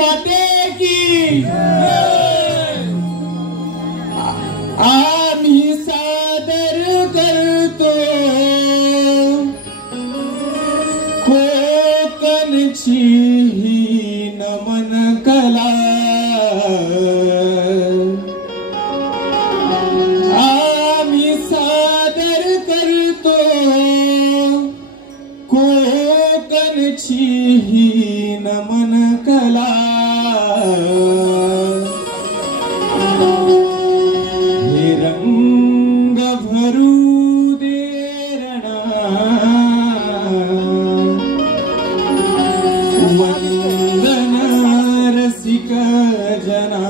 माते की आम्ही सादर करतो कोकणची नमन कला आम्ही सादर करतो कोकणची नमन कला हे रंग भरू दे रणा वंदन रसिक जना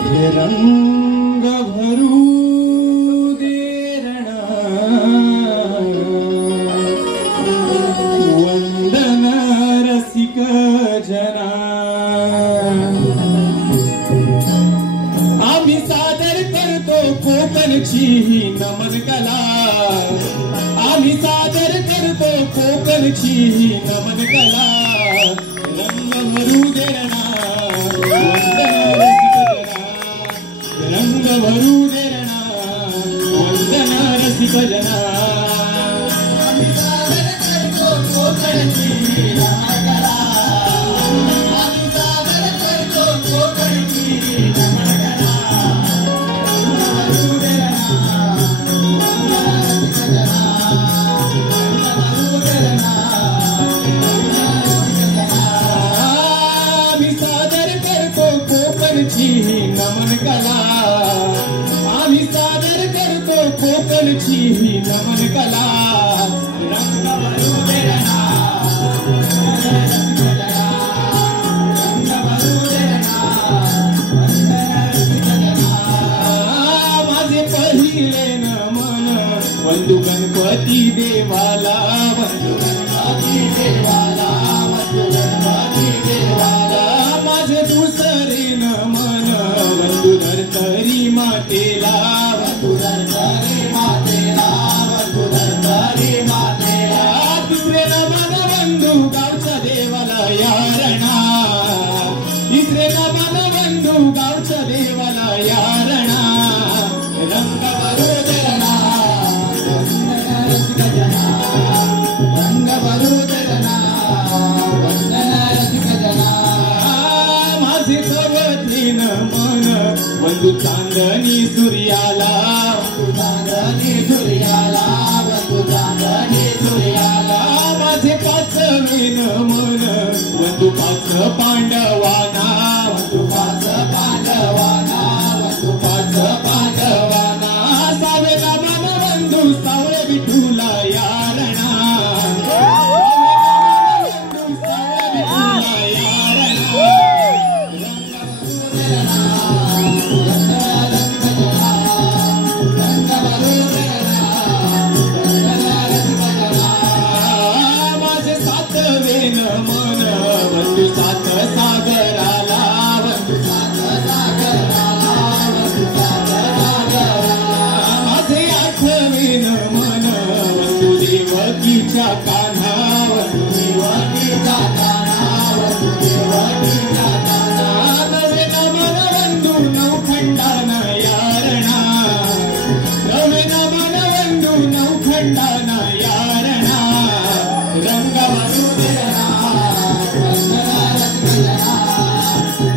हे रंग भरू दे रणा वंदन रसिक जना आम्ही सादर करतो कोकणची नमन कला आम्ही सादर करतो कोकणची नमन कला रंग भरू दे रणा रंग भरू दे रणा वंदन रसिक जना आम्ही सादर करतो कोकणची नमन कला आम्ही सादर करतो कोकणची नमन कला आम्ही सादर करतो कोकणची नमन कला आम्ही सादर करतो कोकणची नमन कला रंग भरू दे रणा रंग भरू दे रणा माझे पहिले नमन वंदू गणपती देवाला वंदू गणपती देवाला वंदू गणपती देवाला माझे दुसरे नमन वंदू धरतरी मातेला वंदू धरतरी मातेला वंदू धरतरी मातेला तिसरे नमन वंदू गावच्या देवाला यारणा तिसरे नमन वंदू गावच्या देवाला यारणा रंग भरू दे रणा रंग भरू दे रणा वंदन रसिक जना माझे कवती नमन वंदू चांदणी सूर्याला वंदू चांदणी सूर्याला वंदू चांदणी सूर्याला माझे पाचवे नमन वंदू पाच पांडवाना वंदू पाच पांडवाना वंदू पाच पांडवाना सावे नमन वंदू सावळे विठूला यारणा वंदू सावळे विठूला यारणा माझे सातवे नमन वंदू सात सागराला वंदू सात सागराला वंदू सात सागराला माझे आठवे नमन वंदू देवकीच्या कान्हा वंदू देवकीच्या कान्हा वंदू देवकीच्या कान्हा नवे नमन वंदू नवखंडाना यारणा नवे नमन वंदू नवखंडाना यारणा रंग भरू दे रणा वंदन रसिक जना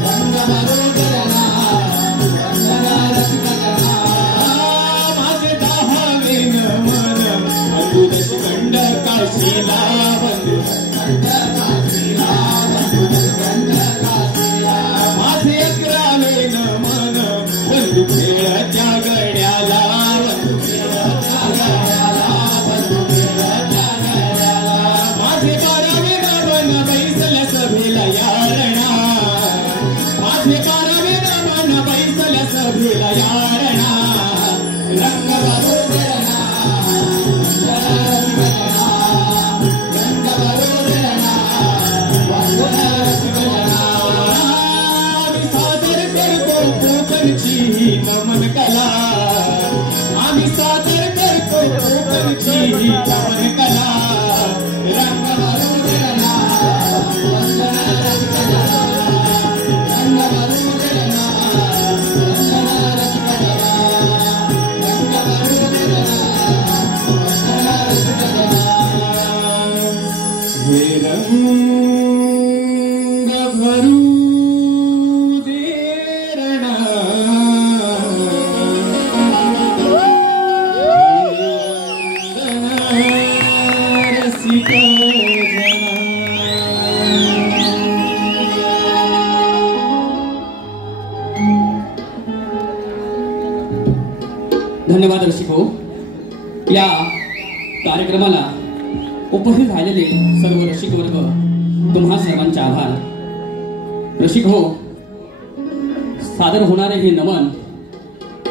रंग भरू दे रणा वंदन रसिक जना माझे दहावे नमन वंदू दशकंड काशीला वंदू दशकंड काशीला वंदू दशकंड काशीला माझे अकरावे नमन वंदू खेळत्या गड्याला वंदू खेळत्या गड्याला वंदू खेळत्या गड्याला माझे बारावे नमन बैसल्या सभेला यारणा माझे बारावे नमन बैसल्या सभेला यारणा रंग भरू दे रणा रंग भरू दे रणा अंग भरू देरणा रसिक धन्यवाद रसिक हो. या कार्यक्रमाला उपस्थित झालेले सर्व रसिक वर्ग, तुम्हा सर्वांचे आभार. रसिक हो, सादर होणारे हे नमन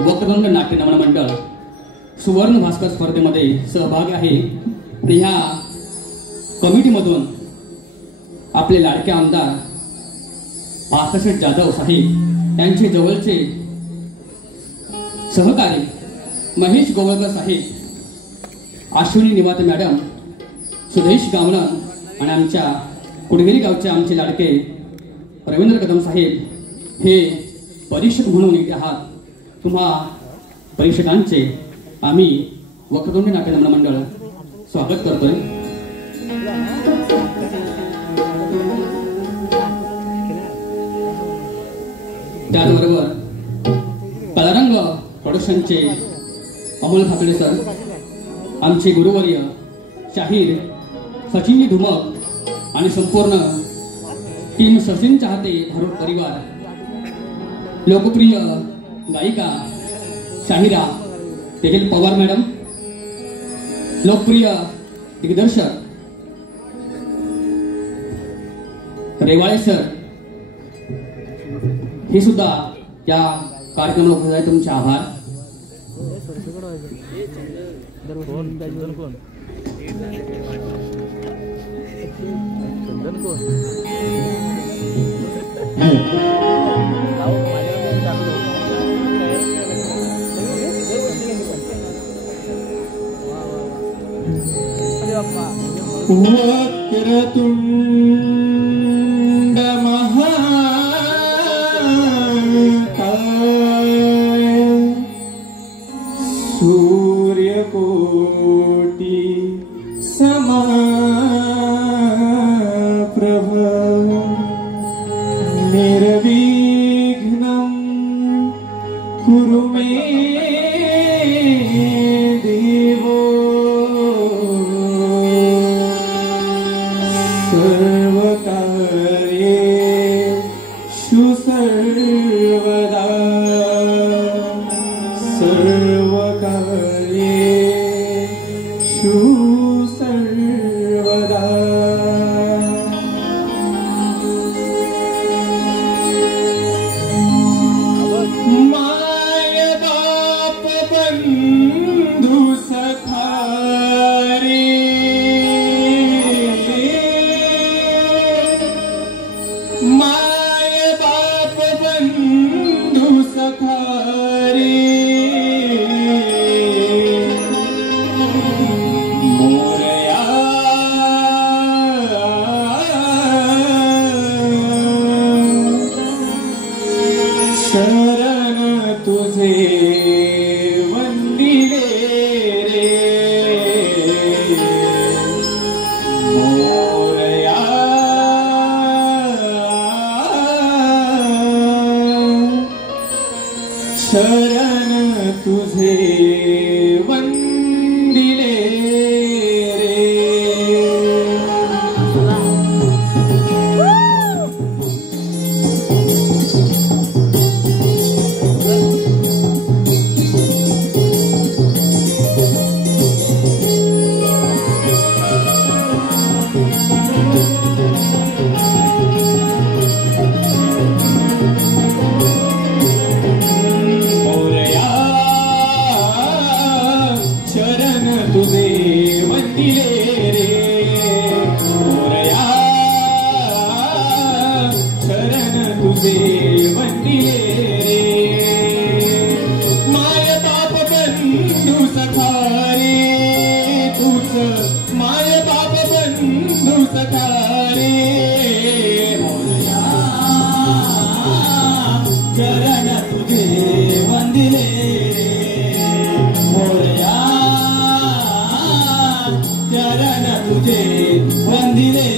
वक्रतुंड नाट्य नमन मंडळ सुवर्ण भास्कर स्पर्धेमध्ये सहभागी आहे. आणि ह्या कमिटीमधून आपले लाडके आमदार पार्थशेठ जाधव साहेब यांचे जवळचे सहकारी महेश गोवळकर साहेब, अश्विनी निवात मॅडम, सुदेश गावणन आणि आमच्या कुडगेरी गावचे आमचे लाडके रवींद्र कदम साहेब हे परीक्षक म्हणून इथे आहात. तुम्हा परीक्षकांचे आम्ही वक्रतुंड नाट्य नमन मंडळ स्वागत करतोय. त्याचबरोबर कलारंग प्रोडक्शनचे अमोल खाकडे सर, आमचे गुरुवर्य शाहीर सचिनजी धुमक आणि संपूर्ण टीम सचिन चाहते भारूड परिवार, लोकप्रिय गायिका शाहिरा तेजल पवार मॅडम, लोकप्रिय दिग्दर्शक रेवाळे सर, हे सुद्धा या कार्यक्रमाला उपस्थित आहे. तुमचे आभार. वक्रतुंड महाकाय सूर्यकोटि समाप्रभ निर्विघ्नं कुरु मे देवो सर्वकार्येषु सर्वदा सर्वकार्येषु सर्वदा माय बाप बंधु सखा रे माय बाप बंधु सखा रे मोरया शरण तुझे वंदिले रे मोरया शरण तुझे वंदिले रे. मोरया शरण तुझे वंदिले रे मोरया शरण तुझे वंदिले रे माय बाप बंधु सखा रे तूच माय बाप बंधु सखा रे मोरया शरण तुझे वंदिले मोरया शरण तुझे वंदिले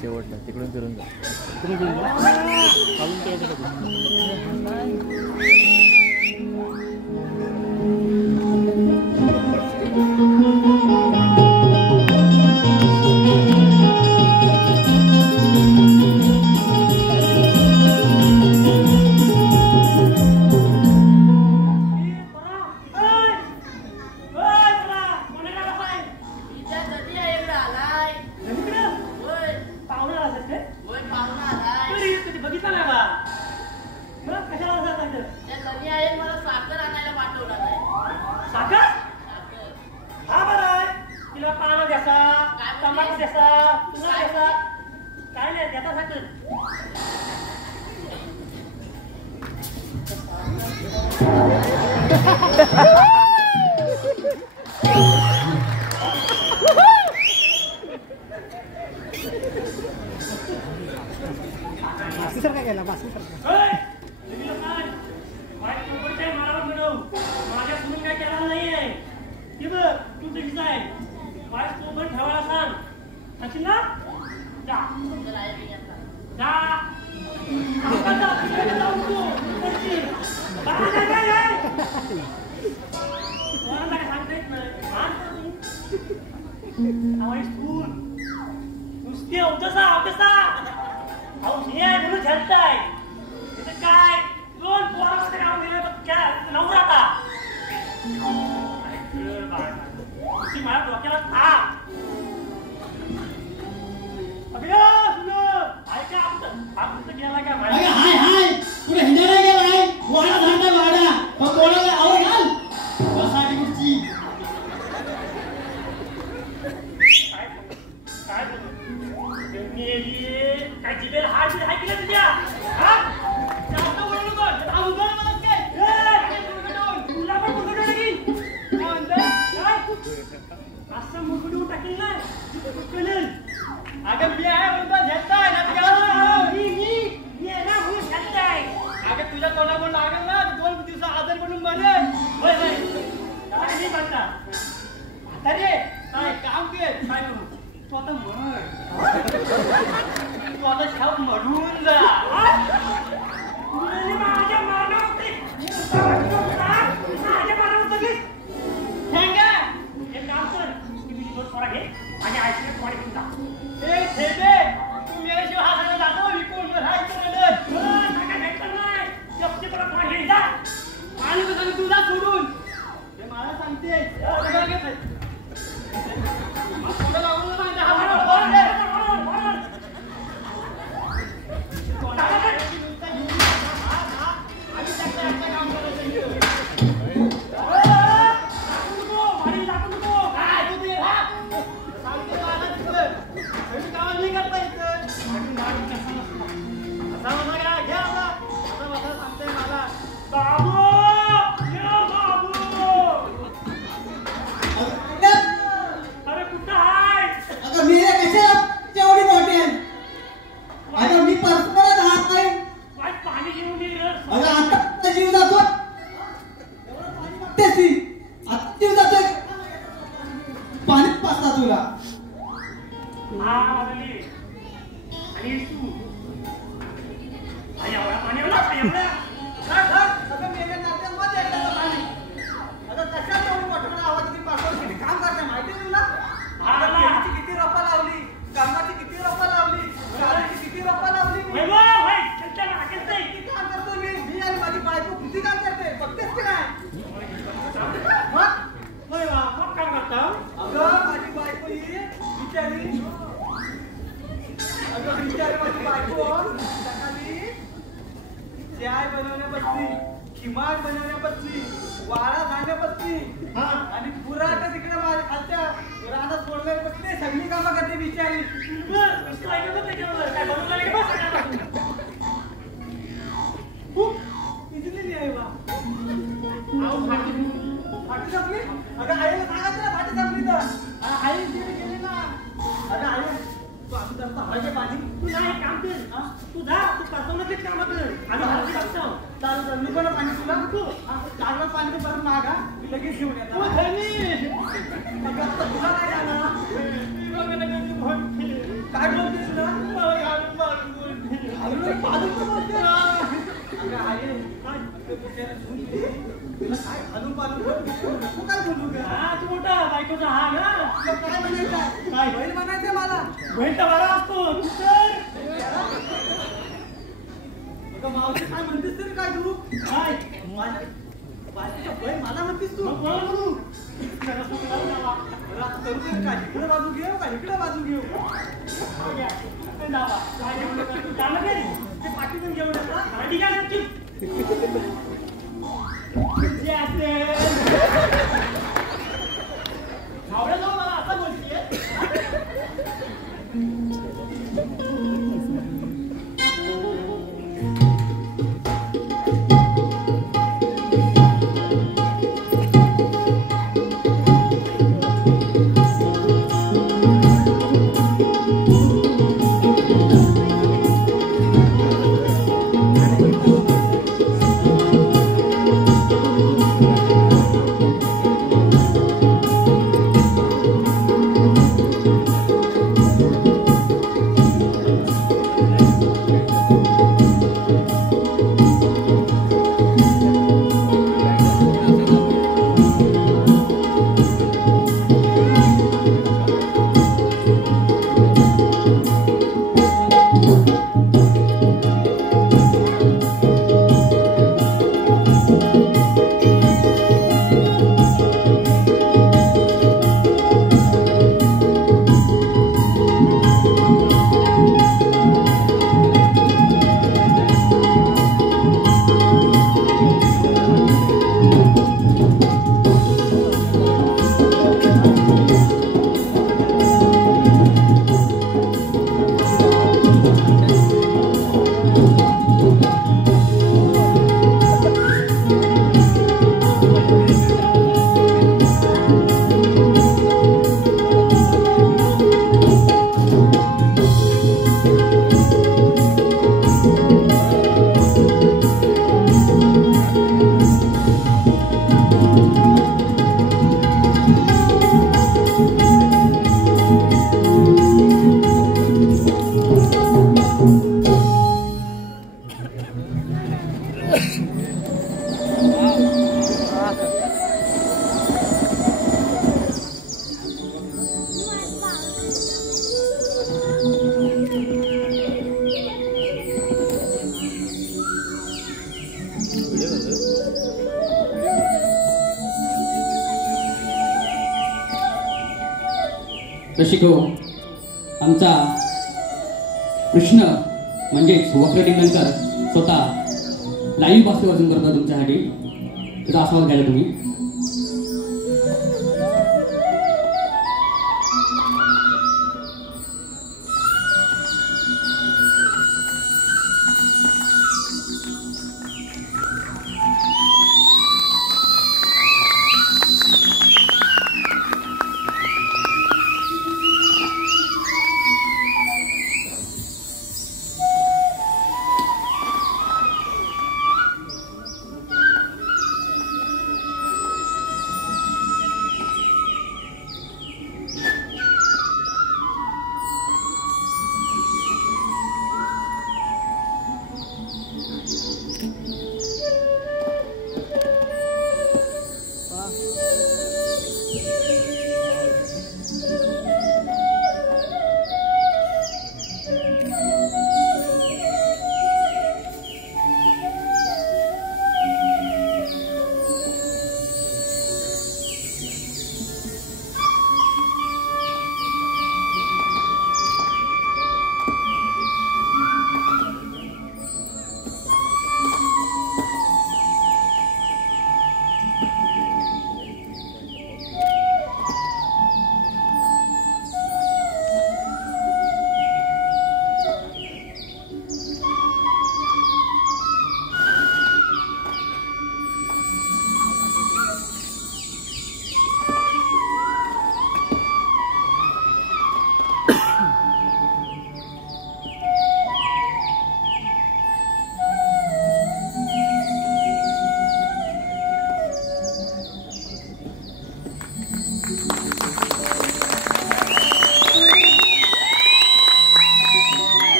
शेवटला तिकडून फिरून जा. तिकडून फिरून जा. खालून काय बोलतेस ना काय घालून पालून काय बोलू ग? हा तू मोठा बायकोचा हा ना काय म्हणायचं? काय बैल म्हणायचं मला? बहीण तर बरा असतो तू तर अगं मावशी काय म्हणतेस तरी काय तू? काय माझ्या बायकोचा बैल मला म्हणतेस तू? मग बोल तू जरा तू लावून लावा. बरं, आता करू दे काय इकडे बाजू घेऊ का इकडे बाजू घेऊ? हो घ्या. ते लावा. काय घेऊन येतात? तू चाललं काय? ते पाठीतून घेऊन येतात. गाडी काय नक्की जे असेल आवडा जाऊ मला आता बोलतीये रसिको आमचा कृष्ण म्हणजेच वक्रटिंगणकर स्वतः लाईव्ह पासून वाचन करता तुमच्यासाठी त्याचा आस्वाद घ्यायला तुम्ही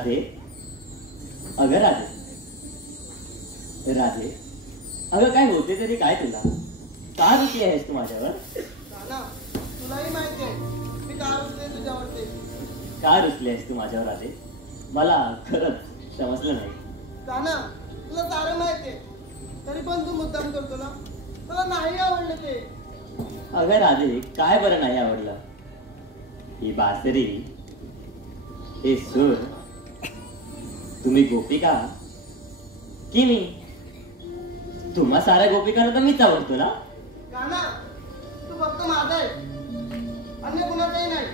राधे, अगं राधे, राधे, अगं काय होते तरी काय तुला? का रुचली आहेस तू माझ्यावर? नाना, तुलाही माहिती आहे मी का रुसले तुझ्यावरती. का रुचली आहेस तू माझ्यावर राधे? मला खरंच समजलं नाही. नाना, तुला सारं माहिती आहे तरी पण तू मुद्दाम करतो ना. तुला नाही आवडलं ते. अगं राधे, काय बरं नाही आवडलं? ही बासरी, हे सूर, तुम्ही गोपिका की मी? तुम्हा साऱ्या गोपिकांना तर मीच आवडतो ना. नाना, तू फक्त माझा आहे, अन्य कुणाचाही नाही.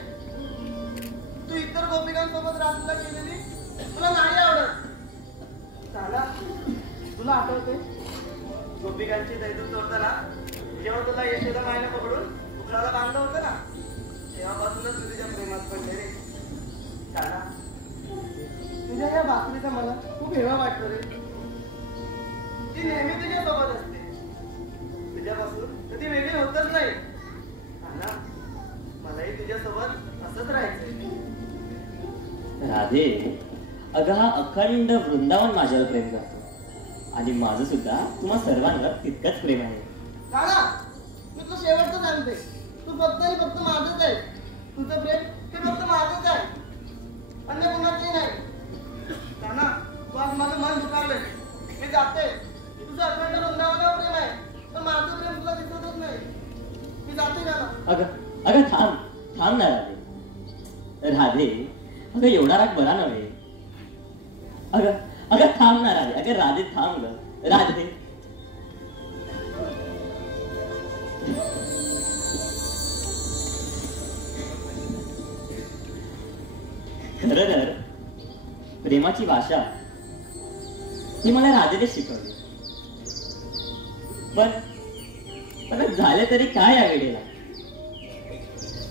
तू इतर गोपिकांसोबत रात्रीला गेलेली तुला नाही आवडत. नाना, तुला आठवते गोपिकांची दैदूत सोडताना जेव्हा तुला यशोदा मायला पकडून उकळाला बांधलं होतं ना, तेव्हापासूनच तू तुझ्या प्रेमात पडले रे. नाना, तुझ्या या बासरीचा मला खूप हेवा वाटतो रे. ती नेहमी तुझ्या सोबत असते, तुझ्यापासून तर ती वेगळी होतच नाही. नाना, मलाही तुझ्यासोबत असंच राहायचंय. राधे, अगं हा अखंड वृंदावन माझ्यावर प्रेम करतो आणि माझं सुद्धा तुम्हा सर्वांवर तितकंच प्रेम आहे. नाना, मी तुला शेवटचं सांगते, तू फक्त आणि फक्त माझंच आहे. तुझं प्रेम ते फक्त माझंच आहे, अन्य कुणाचंही नाही. नाना, तू आज माझं मन दुखावलंय. मी जाते. तुझं अखंड वृंदावनावर प्रेम आहे पण माझं प्रेम तुला दिसतच नाही. मी जाते नाना. अगं थांब ना राधे. राधे, अगं एवढा राग बरा नव्हे. अगं थांब ना राधे. अगं राधे थांब ग. राधे, खरं तर प्रेमाची भाषा ही मला राधेने शिकवली. पण झाले तरी काय या वेळेला?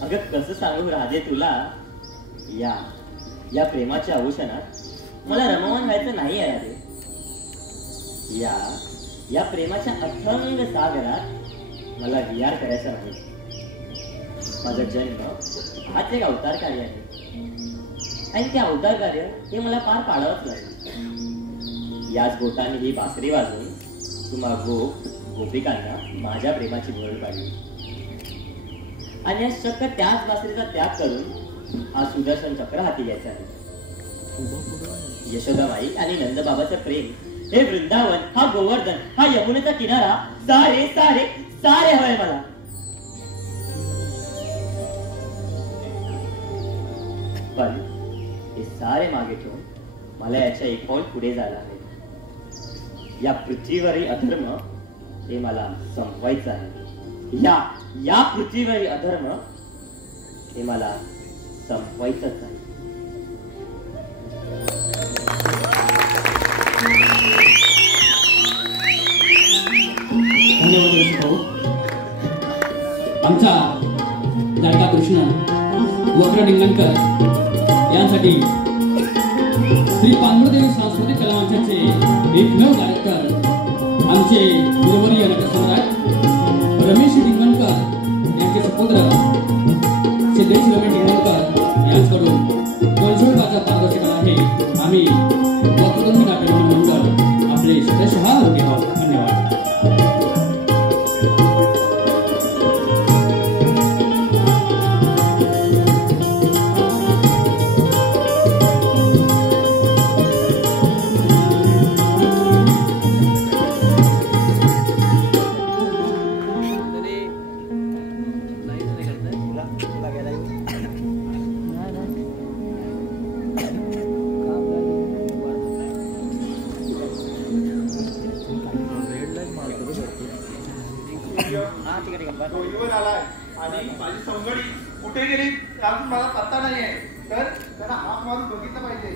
अगं कसं सांगू राधे तुला, या प्रेमाच्या आभूषणात मला रममाण व्हायचं नाही आहे राधे. या प्रेमाच्या अथंग सागरात मला विहार करायचा नाही. माझा जन्म हाच एक अवतार कार्य आहे आणि ते अवतार कार्य हे मला पार पाडावंच लागेल. याच बोटाने ही बासरी वाजवून तुम्हा गोपिकांना माझ्या प्रेमाची भर काढली आणि चक्क त्याच बासरीचा त्याग करून हा सुदर्शन चक्र हाती घ्यायचा आहे. यशोदाबाई आणि नंदबाबाचं प्रेम, हे वृंदावन, हा गोवर्धन, हा यमुनेचा किनारा, सारे सारे सारे हवे मला. पण हे सारे मागे ठेवून मला याच्या एक पाऊल पुढे जायला हवे. या पृथ्वीवरील अधर्म हे मला संपवायचं आहे. या पृथ्वीवरील अधर्म हे मला संपवायचंच आहे. धन्यवाद भाऊ. आमचा लाडका कृष्ण वक्र निंगणकर यांसाठी श्री पांडुदेवी सांस्कृतिक कला मंचाचे एकमेव डायरेक्टर आमचे गुरुवर्य नटसम्राट रमेश निंगणकर यांचे सुपुत्र सिद्धेश रमेश निंगणकर यांच्याकडून कोळसोडबाचा पारदर्शक आहे. आम्ही वक्रतुंड नाट्य मंडळ आपले सदस्य आहोत. धन्यवाद. आणि माझी संगडी कुठे गेली अजून मला पत्ता नाहीये. तर त्यांना हात मारून बघितलं पाहिजे.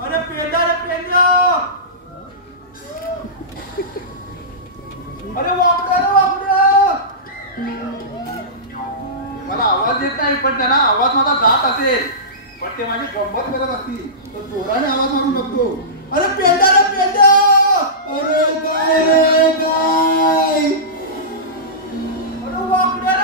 अरे पेंदा, अरे वाकड्या. मला आवाज येत नाही पण त्यांना आवाज माझा जात असेल पण ते माझी गंमत करत असतील तर जोराने आवाज मारून बघतो. अरे पेंदा. अरे काय रे काय? वाकड्या.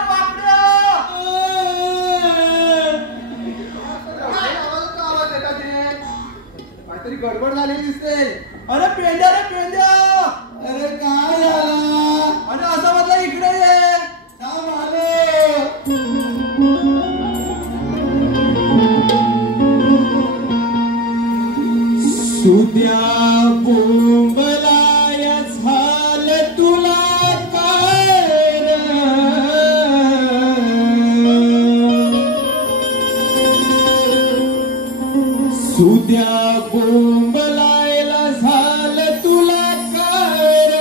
बोंबलायला झालं तुला काय र?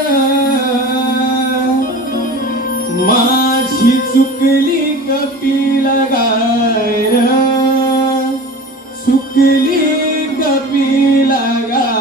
माझी चुकली कपिला गाय र, चुकली कपिला गाय.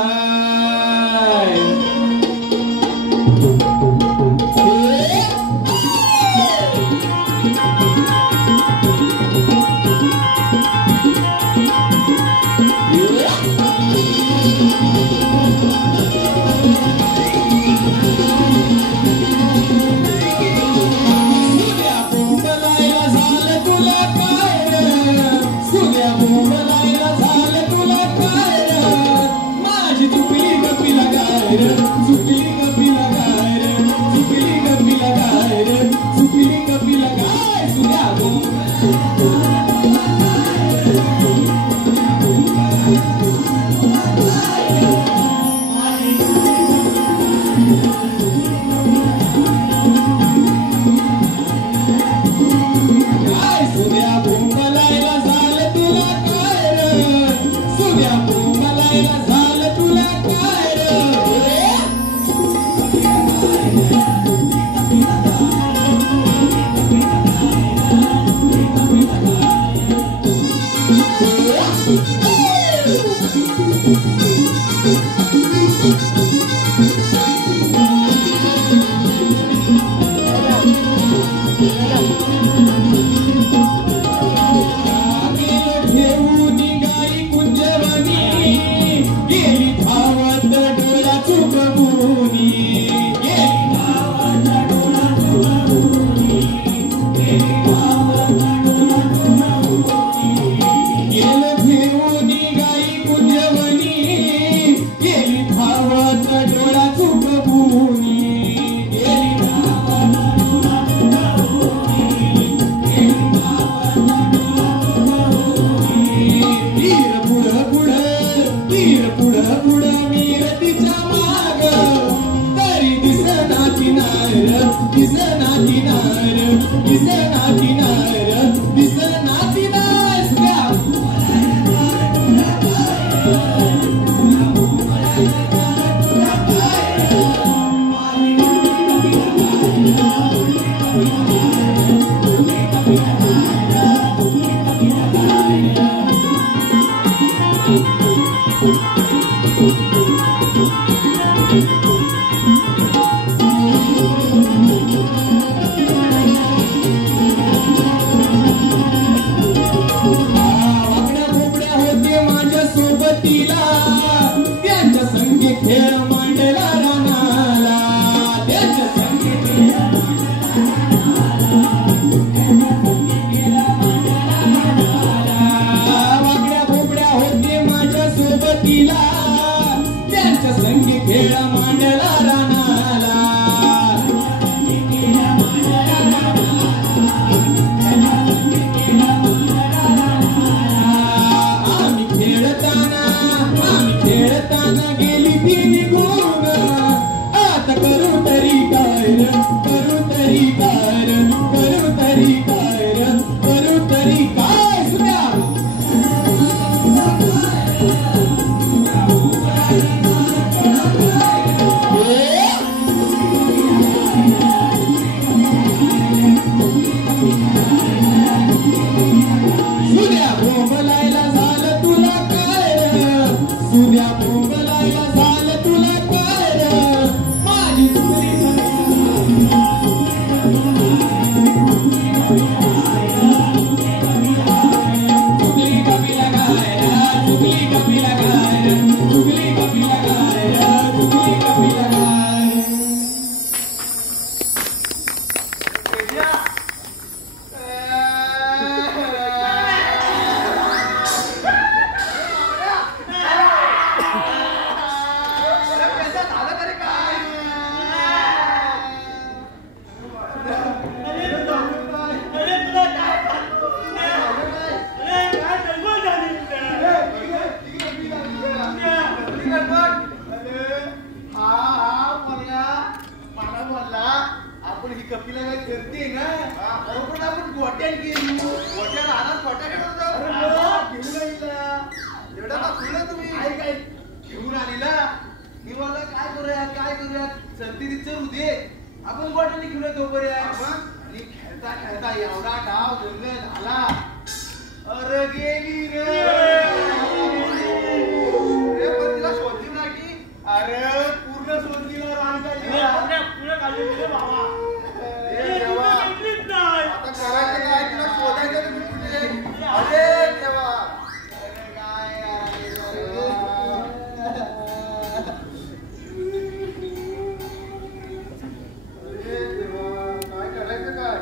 एवढा का तुला तुम्ही काय घेऊन आली ना मी मला काय करूया सर्दी विचारू दे आपण बॉटल घेऊन तोपर्यंत आपण? आणि खेळता खेळता एवढा डाव जमले झाला अरे गेली रे पण तिला शोधली ना की अरे पूर्ण शोधलीला रान काढली बाबा आता करायचं काय तिला शोधायचं तुम्ही कुठे अरे देवा अरे काय अरे देवा काय करायचं काय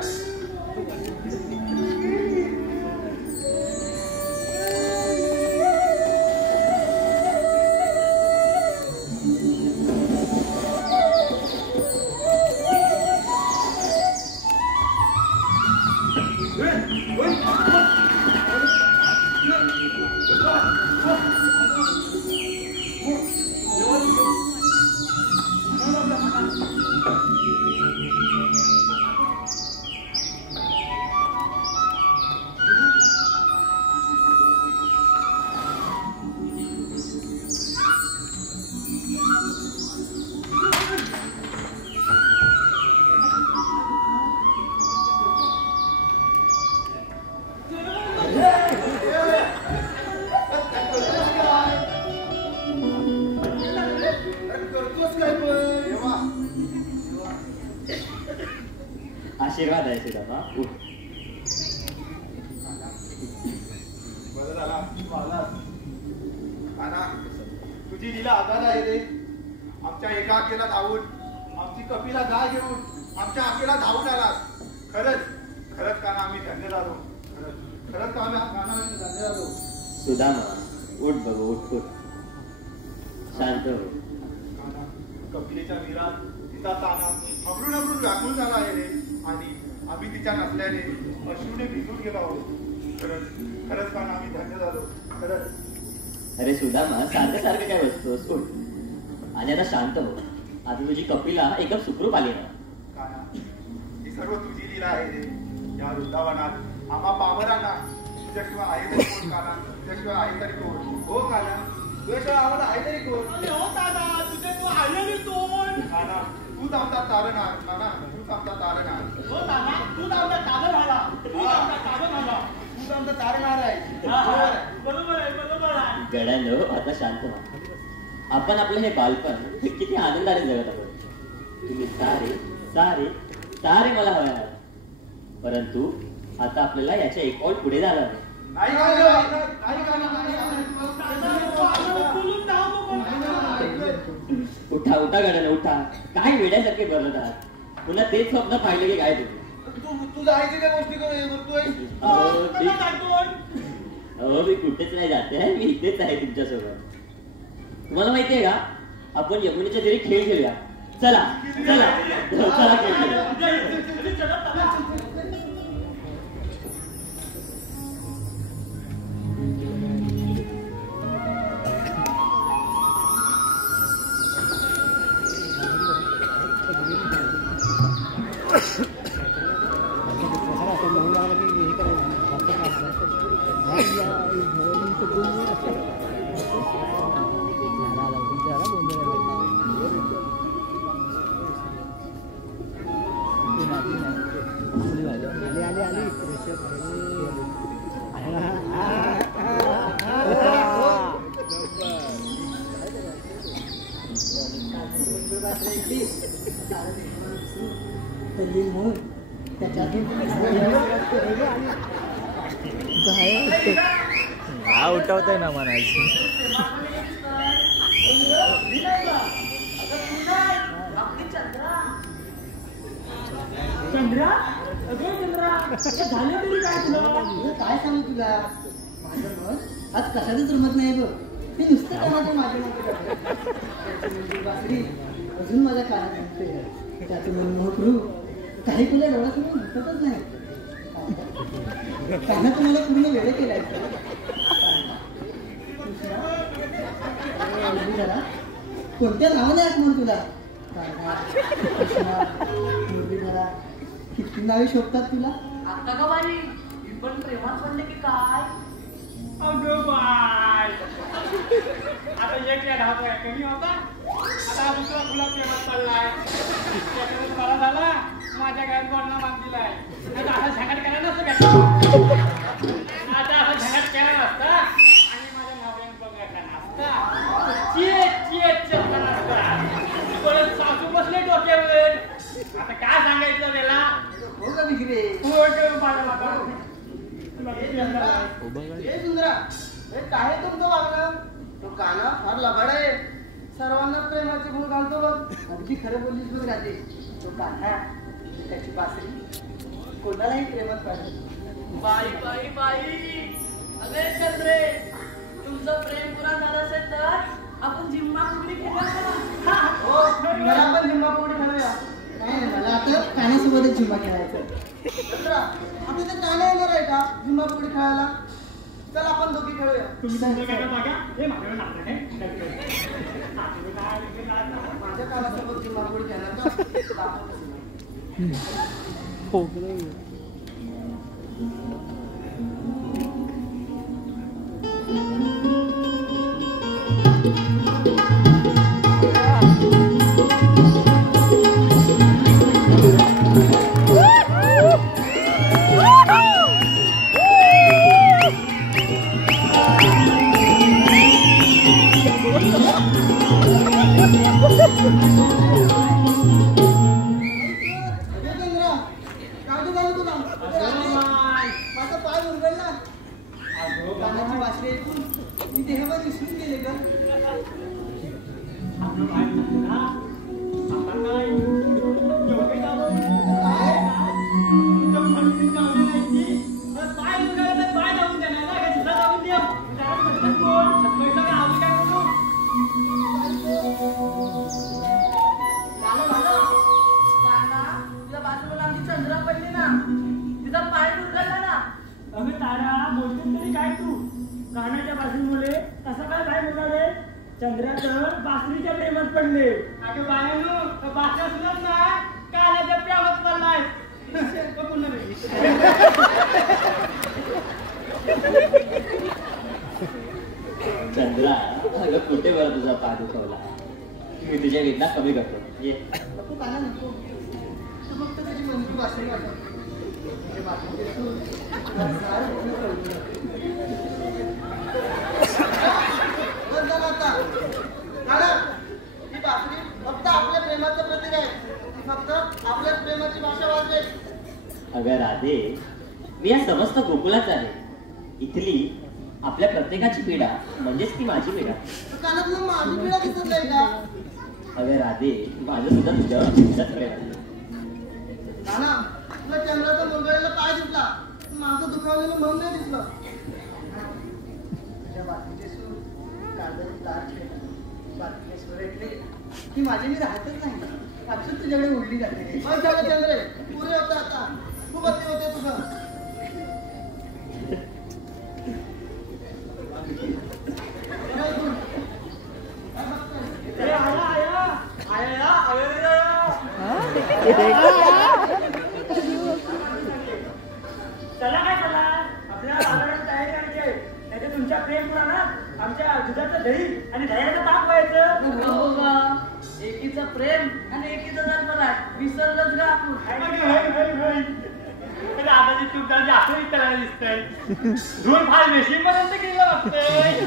आशीर्वाद आहे सुद्धा बरं झाला तू आलास. काना तुझी लीला आगाध आहे रे आमच्या एका आकेला धावून आमची कपिला गाय घेऊन आमच्या आकेला धावून आलास खरंच काना आम्ही धन्य झालो खरंच काना आम्ही धन्य झालो. सुदामा उठ बघ उठ शांत हो. काना कपिलेच्या वीरात तिचा ताना अमरून व्याकुळ झाला आहे रे आणि आम्ही तिच्या नसल्याने अश्रूने भिजून गेलो आहोत खरंच काना आम्ही धन्य झालो खरंच. अरे सुदामा सारखं काय बसतोस उठ आणि आता शांत हो. आता तुझी कपिला एकदम सुखरूप आली ना. काना ही सर्व तुझी लीला आहे रे या वृंदावनात आम्हा पामरांना तुझ्याशिवाय आहे तरी कोण काना तुझ्याशिवाय आहे तरी कोण हो काना तुझ्याशिवाय आम्हाला आहे तरी कोण काना तूच आमचा तारणहार काना तूच आमचा तारणहार तूच आमचा तारणहार आहे गड्यानो आता शांत व्हा. आपण आपलं हे बालपण किती आनंदाने जगत आहोत. तुम्ही सारे मला हवे आहात परंतु आता आपल्याला याच्या एक पाऊल पुढे झालं नाही उठा गड्यानो उठा. काय वेड्यासारखे बरलत आहात. पुन्हा तेच स्वप्न पाहिले की काय तुम्ही तू जायची त्या गोष्टी हो मी कुठेच नाही जाते मी इथेच आहे तुमच्यासोबत. तुम्हाला माहितीये का आपण यमुनेच्या तरी खेळ खेळूया. चला खेळ खेळूया. उठवतंय ना म्हणायचं चंद्रा झालं तरी काय तुला काय सांगू तुला माझं मन आज कशातच रमत नाही बघ. ते नुसतं कानात माझ्या बासरी अजून माझ्या कानात म्हणते त्याचं मनमोहक रूप काही तुला डोळ्यासमोर दिसतच नाही. त्यानं तुम्हाला पूर्ण वेळ केलाय कोणत्या नावाने आहेत म्हणून तुला किती नावे शोधतात तुला आता का बाई पण प्रेमात पडले की काय अगं बाय आता एक या धावतोय कमी होता आता हा दुसरा गुलाब प्रेमात चाललाय त्याच्यावर बरा झाला माझ्या गायत गोडना मान दिलाय आता असा झंगाट केला नसतं भेटला आता असा झंगाट केला नसता आणि माझ्या नवऱ्याने बघायला नसता चेत चेपला नसता परत सासू बसले डोक्यावर आता काय सांगायचं त्याला हो का विक्रे हो ग माझ्या बाबा हे सुंदरा हे काय तुमचं वागणं तो काना फार लबाड आहे सर्वांना प्रेमाचे गुण घालतो बघ अगदी खरं बोललीस बघ राजे तो कान्हा त्याची बासरी कोणालाही प्रेमात पाहिजे बाई बाई बाई अरे चंद्रे तुमचं प्रेम पुरा झालं असेल तर आपण जिम्मा फुगडी खेळूया हो मला पण झिम्मा पोळी खेळूया नाही मला आता कान्यासोबतच झिम्मा खेळायचं चंद्रा आता ते कान्हा येणार आहे का झिम्मा पोळी खेळायला चल आपण दोघी खेळूया तुम्ही तुमचं काय करता का हे माझ्यावर नाटक आहे माझ्या कानासोबत झिम्मा पोळी खेळणार का दाखवतच नाही. माझा पाय उरगडला कानाची वासरे ऐकून मी देहभर विसरून गेले ग चंद्रा पडली ना तिचा पाय उरगडला ना अगं तारा बोलतो तरी काय तू कानाच्या बाजूमुळे कसं काय काय बोलावे चंद्रा तर बासरीच्या प्रेमात पडले अगं बायानो बासरा सुनत ना कानाच्या प्रेमात पडलाय चंद्रा अगं कुठे बरं तुझा पाय दुखवला मी तुझ्या वेदना कमी करतो ये नको काना नको तू फक्त त्याची मंजूर वासरी वाटत म्हणजे बाकीचे सूर बस झालं आता काना ही बासरी फक्त आपल्या प्रेमाचं प्रतीक आहे ती फक्त आपल्या प्रेमाची भाषा वाजते अगं राधे मी या समस्त गोकुलाच आहे इथली आपल्या प्रत्येकाची पीडा म्हणजेच ती माझी पीडा कानातलं माझी पिढा दिसत नाही का अगं राधे माझं सुद्धा तुझ्यावर तुझ्याच प्रेम आहे. काना तुला चंद्राचा मुरगळलेला पाय दिसला माझं दुखावलेलं मन नाही दिसलं तुझ्या बाकीचे सूर काजळी तार खेळ बाकीचे सूर ऐकले की माझे मी राहतच नाही अक्षर तुझ्याकडे उडली जाते बस झालं चंद्रे पुरे होतं आता खूप अति होते तुझं चला काय चला आपल्याला बाजारात तयारी करायची आहे नाही तर तुमच्या प्रेम पुराणात आमच्या दुधाचं दही आणि दह्याचं ताक व्हायचं हो ग एकीचं प्रेम आणि एकीचं जन्मला विसरलंच ग आपण दादाची चूक झाली असं त्याला दिसतंय धूळ फार मेशीन पर्यंत गेलं वाटतंय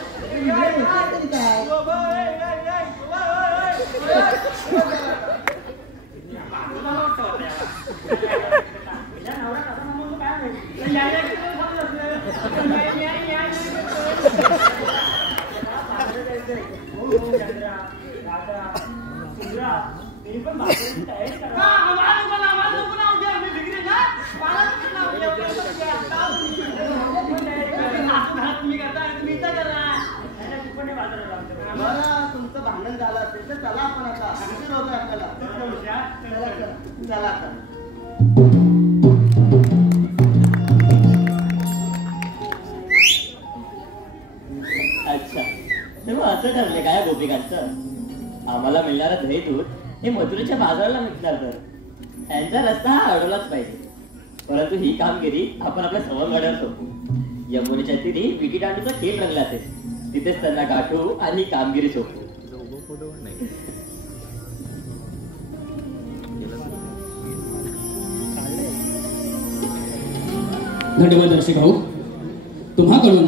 तुमचं भांडण झालं असेल तर चला आपण आता उशीर होतोय आपल्याला चला आता अच्छा तेव्हा असं ठरले काय गोपिकांचं आम्हाला मिळणारं दही दूध हे मथुरेच्या बाजाराला मिळणार तर त्यांचा रस्ता हा अडवलाच पाहिजे परंतु ही कामगिरी आपण आपल्या सवंगड्यावर सोपू यमुनेच्या तीरी विटी दांडूचा खेळ रंगला असेल. तिथेच त्यांना गाठू आणि कामगिरी सोपू. धन्यवाद दर्शक भाऊ. तुम्हाकडून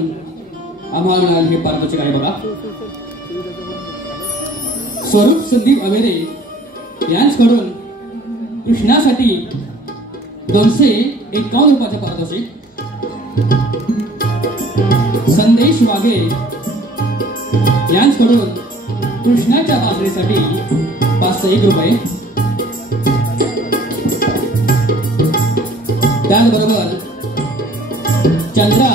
आम्हाला मिळाले हे पारितोषिक आहे बघा. स्वरूप संदीप अवेरे यांच्याकडून कृष्णासाठी 251 रुपयाचे पारितोषिक. संदेश वाघे यांच्याकडून कृष्णाच्या बाजरीसाठी 501 रुपये. त्याचबरोबर चंद्रा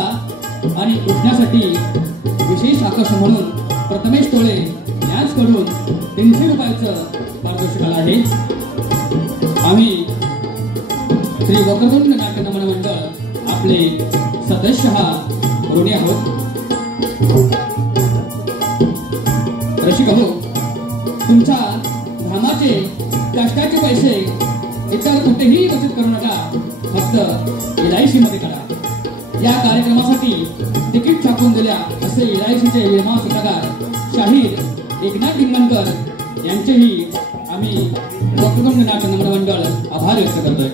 आणि उठण्यासाठी विशेष आकर्षण म्हणून प्रथमेश टोळे यांच्याकडून 300 रुपयाचं पारितोषिक आलं आहे. आम्ही श्री वक्रतुंड नाट्य नमन मंडळ आपले सदस्य ऋणी आहोत. रसिक हो, तुमच्या घामाचे कष्टाचे पैसे इतर कुठेही बचत करू नका, फक्त LIC मध्ये करा. या कार्यक्रमासाठी तिकीट छापून दिल्या असे LICचे विमा सल्लागार शाहीर एकनाथ निंगणकर यांचेही आम्ही वक्रतुंड नाट्य नमन मंडळ आभार व्यक्त करतोय.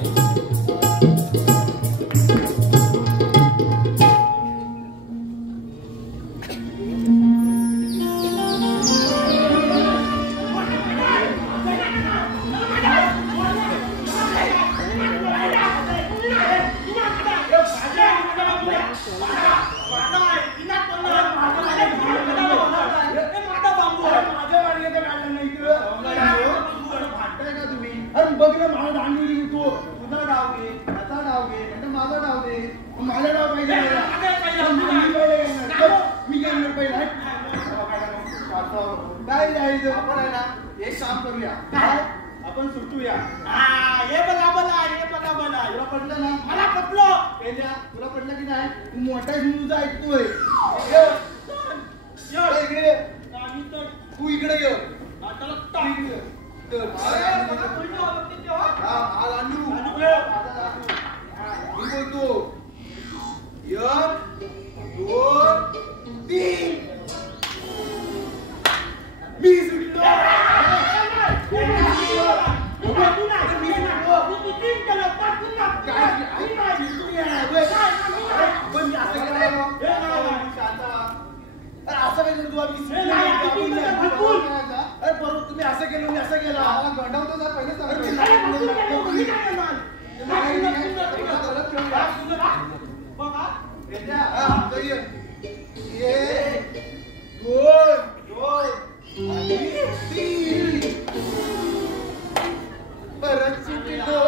एक काम करूया, आपण सुटूया. हे बघा बला हे बघा बला तुला पडलं ना? मला पटलो. तुला पडलं की नाही? तू मोठा तुझा ऐकतोय. इकडे तू इकडे ये. मी बोलतो 1 2 3 मी सुटलो. असं काय करतो अरे बरोबर तुम्ही असं केलं मी असं केलं गंडावतो जर पहिले परत सुटलो.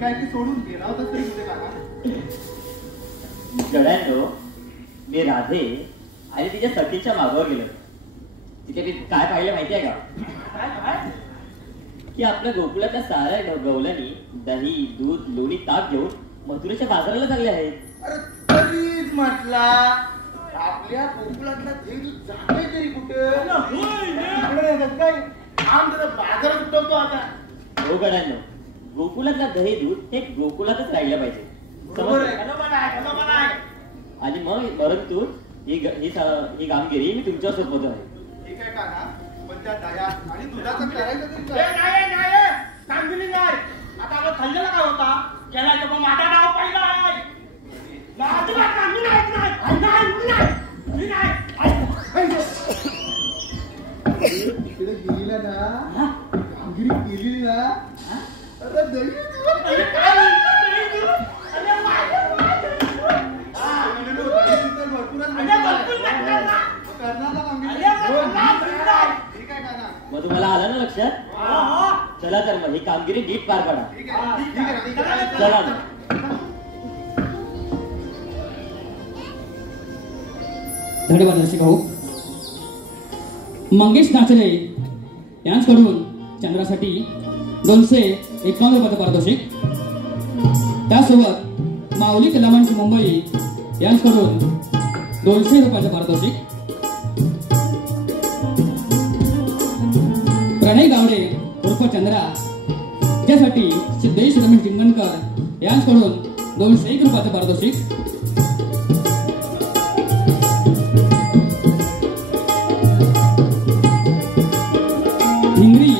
एकाएकी सोडून गेला होता तरी कुठे काका? गड्यांनो, मी राधे आणि तिच्या सखीच्या मागावर गेलो. तिथे मी काय पाहिलं माहिती आहे का? की आपल्या गोकुळाच्या साऱ्या गवल्यानी दही, दूध, लोणी, ताक घेऊन मथुरेच्या बाजाराला चालले आहेत. अरे तरीच म्हटला आपल्या गोकुळातला देव जाते तरी कुठे? इकडे येतात काय? आम जरा बाजारात उठवतो आता. हो गड्यांनो, गोकुळातला दही दूध हे गोकुळातच राहिलं पाहिजे. बरोबर आहे. आणि मग परंतु ही कामगिरी मी तुमच्या सोबत आहे. ठीक आहे काका, पण त्या दया आणि दुधाचं करायचं तरी ए, काय? नाही कामगिरी नाही. आता आपण खाल्लेला काय होता केला तर मग माझा नाव पहिला आहे. अजिबात कामगिरी नाही. तिकडे गेलीला ना, कामगिरी केली ना, अरे दही मग तुम्हाला आलं ना लक्षात? चला तर मग ही कामगिरी नीट पार पाडा. चला मग. धन्यवाद रसिक भाऊ. मंगेश नाचरे यांच्याकडून चंद्रासाठी 251 रुपयाचं पारितोषिक. त्यासोबत माऊली कलामांची मुंबई यांच्याकडून 200 रुपयाचं पारितोषिक. प्रणय गावडे उर्फ चंद्रा त्यासाठी सिद्धेश रमेश जिंगणकर यांच्याकडून 201 रुपयाचं पारितोषिक. हिंगरी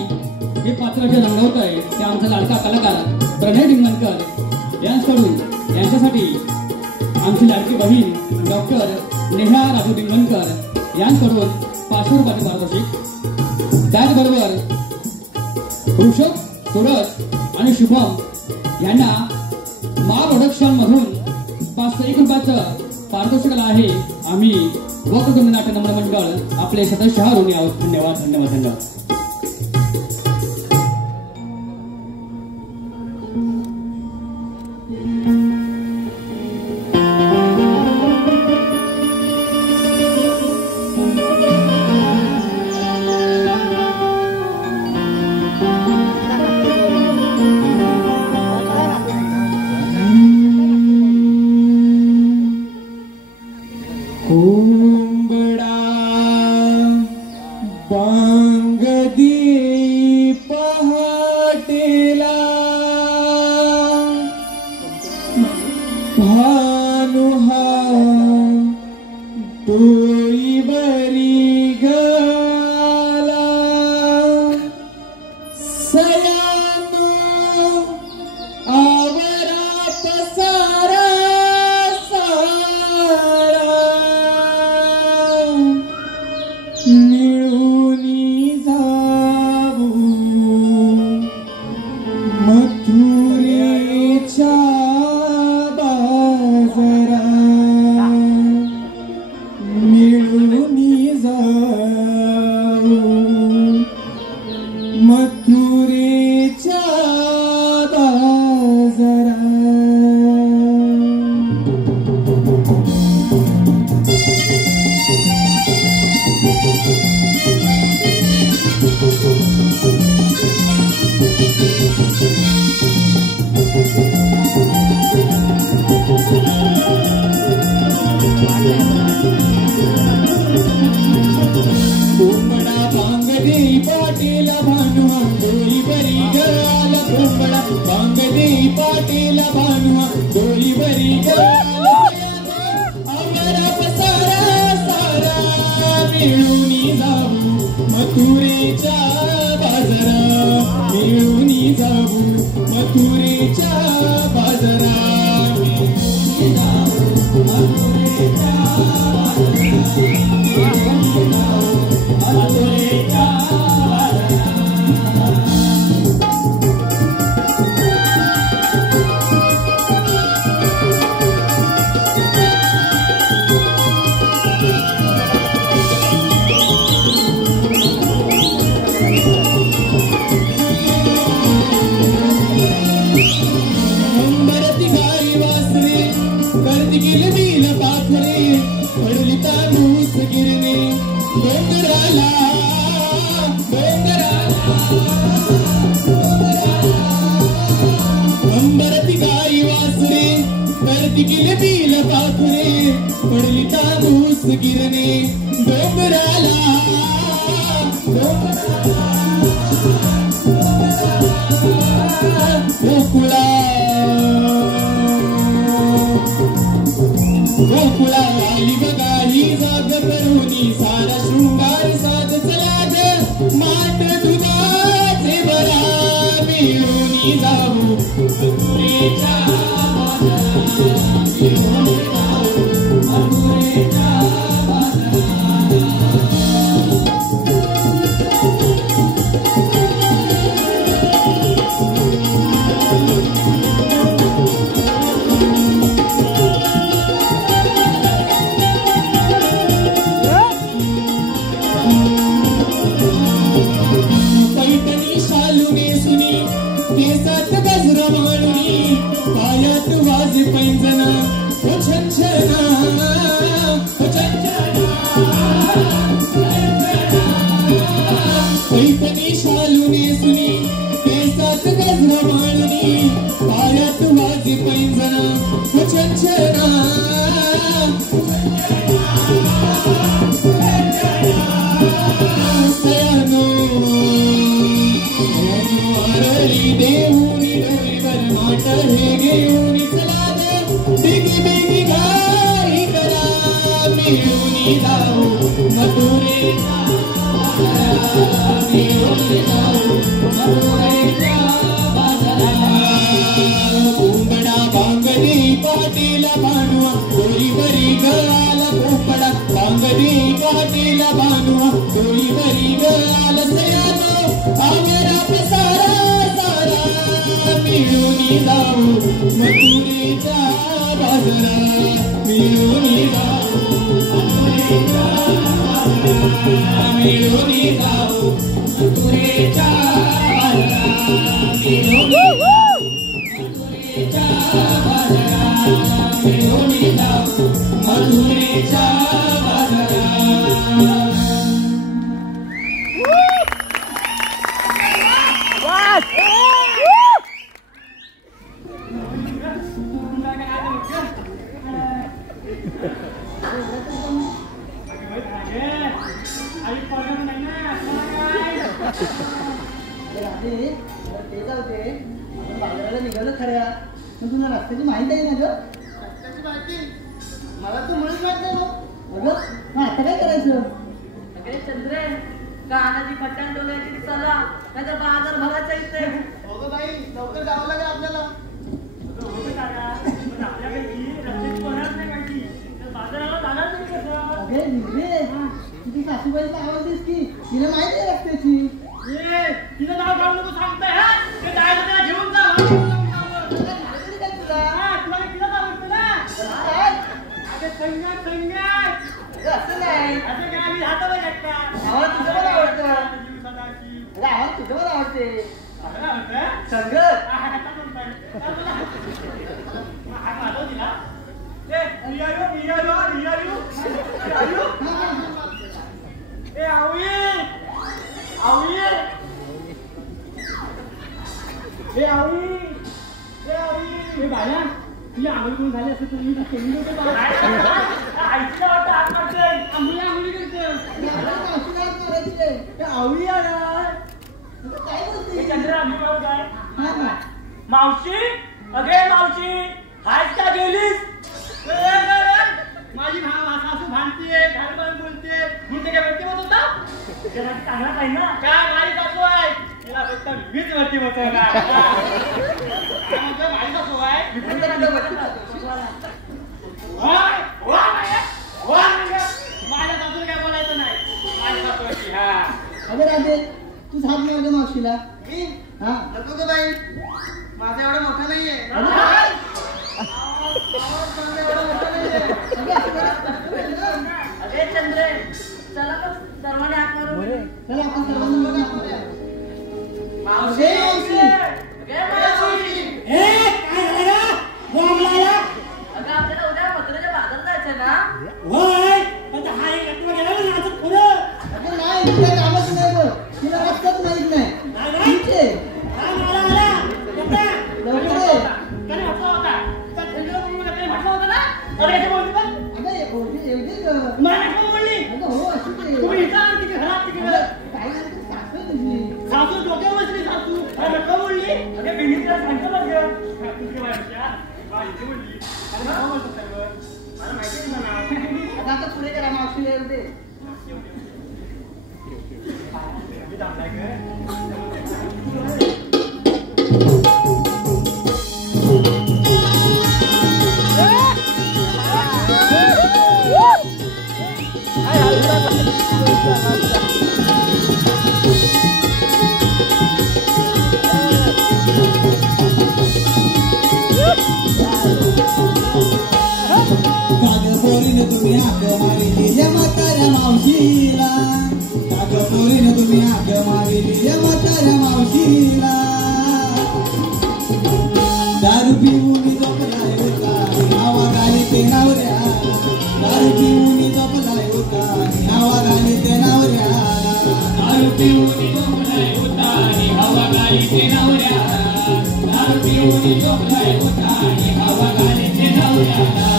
हे पात्र जे रंगवत आहे ते आमचा लाडका कलाकार प्रणय जिंगणकर यांच्याकडून यांच्यासाठी आमची लाडकी बहीण डॉक्टर नेहा राजू जिंगणकर यांच्याकडून 500 रुपयाचं पारितोषिक. त्याचबरोबर ऋषभ, सुरज आणि शुभम यांना मा प्रोडक्शन मधून 501 रुपयाचं पारितोषिकाला आहे. आम्ही वक्रतुंड नाट्य नम्र मंडळ आपले सदस्य ऋणी आहोत. धन्यवाद धन्यवाद धन्यवाद. मावशी अगे मावशी हायच का गेलीस माझी सासू भांडतीये घरभर बोलते म्हणते काय वरती होत होता चांगला पाहिजे ना काय माझी सासू आहे तिला फक्त मीच वरती होतो ना माझी सासू आहे माझ्या सासूला काय बोलायचं नाही माझी सासू आहे हा अगं राधे तू हात मार गं मावशीला मी हा नको गं बाई माझं एवढं मोठं नाहीये अरे चंद्रे चला तर सर्वांनी हात मारून चला आपण सर्वांना मारूया. मावशी अगं आपल्याला उद्या मथुरेच्या बाजारात जायचं ना अगं नाही तुला कामच नाही गं तुला रस्ताच माहित नाही ठीक आहे लवकर ये. अगं एवढी गं अगं हो अशी ते काय नाही तू सासू आहे तुझी सासू डोक्यावर बसली सासू नका बोलली अरे बेनीला सांगतो बघ तुझ्या बायकोच्या इथे बोलली अरे नका बोलतो साहेब मला माहिती नाही ना आता आता पुढे करा मावशीला येऊ दे मी थांबलाय काय मावशीला काग पोरीनं तुम्ही आग मारिली या म्हाताऱ्या मावशीला दारू पिऊन झोपलाय होता नावा गाली ते नवऱ्या दारू पिऊन झोपलाय होता नावा गाली ते नवऱ्या दारू पिऊन झोपलाय होता आणि हवा गाली ते नवऱ्या दारू पिऊन झोपलाय होता आणि हवा गाली ते नवऱ्या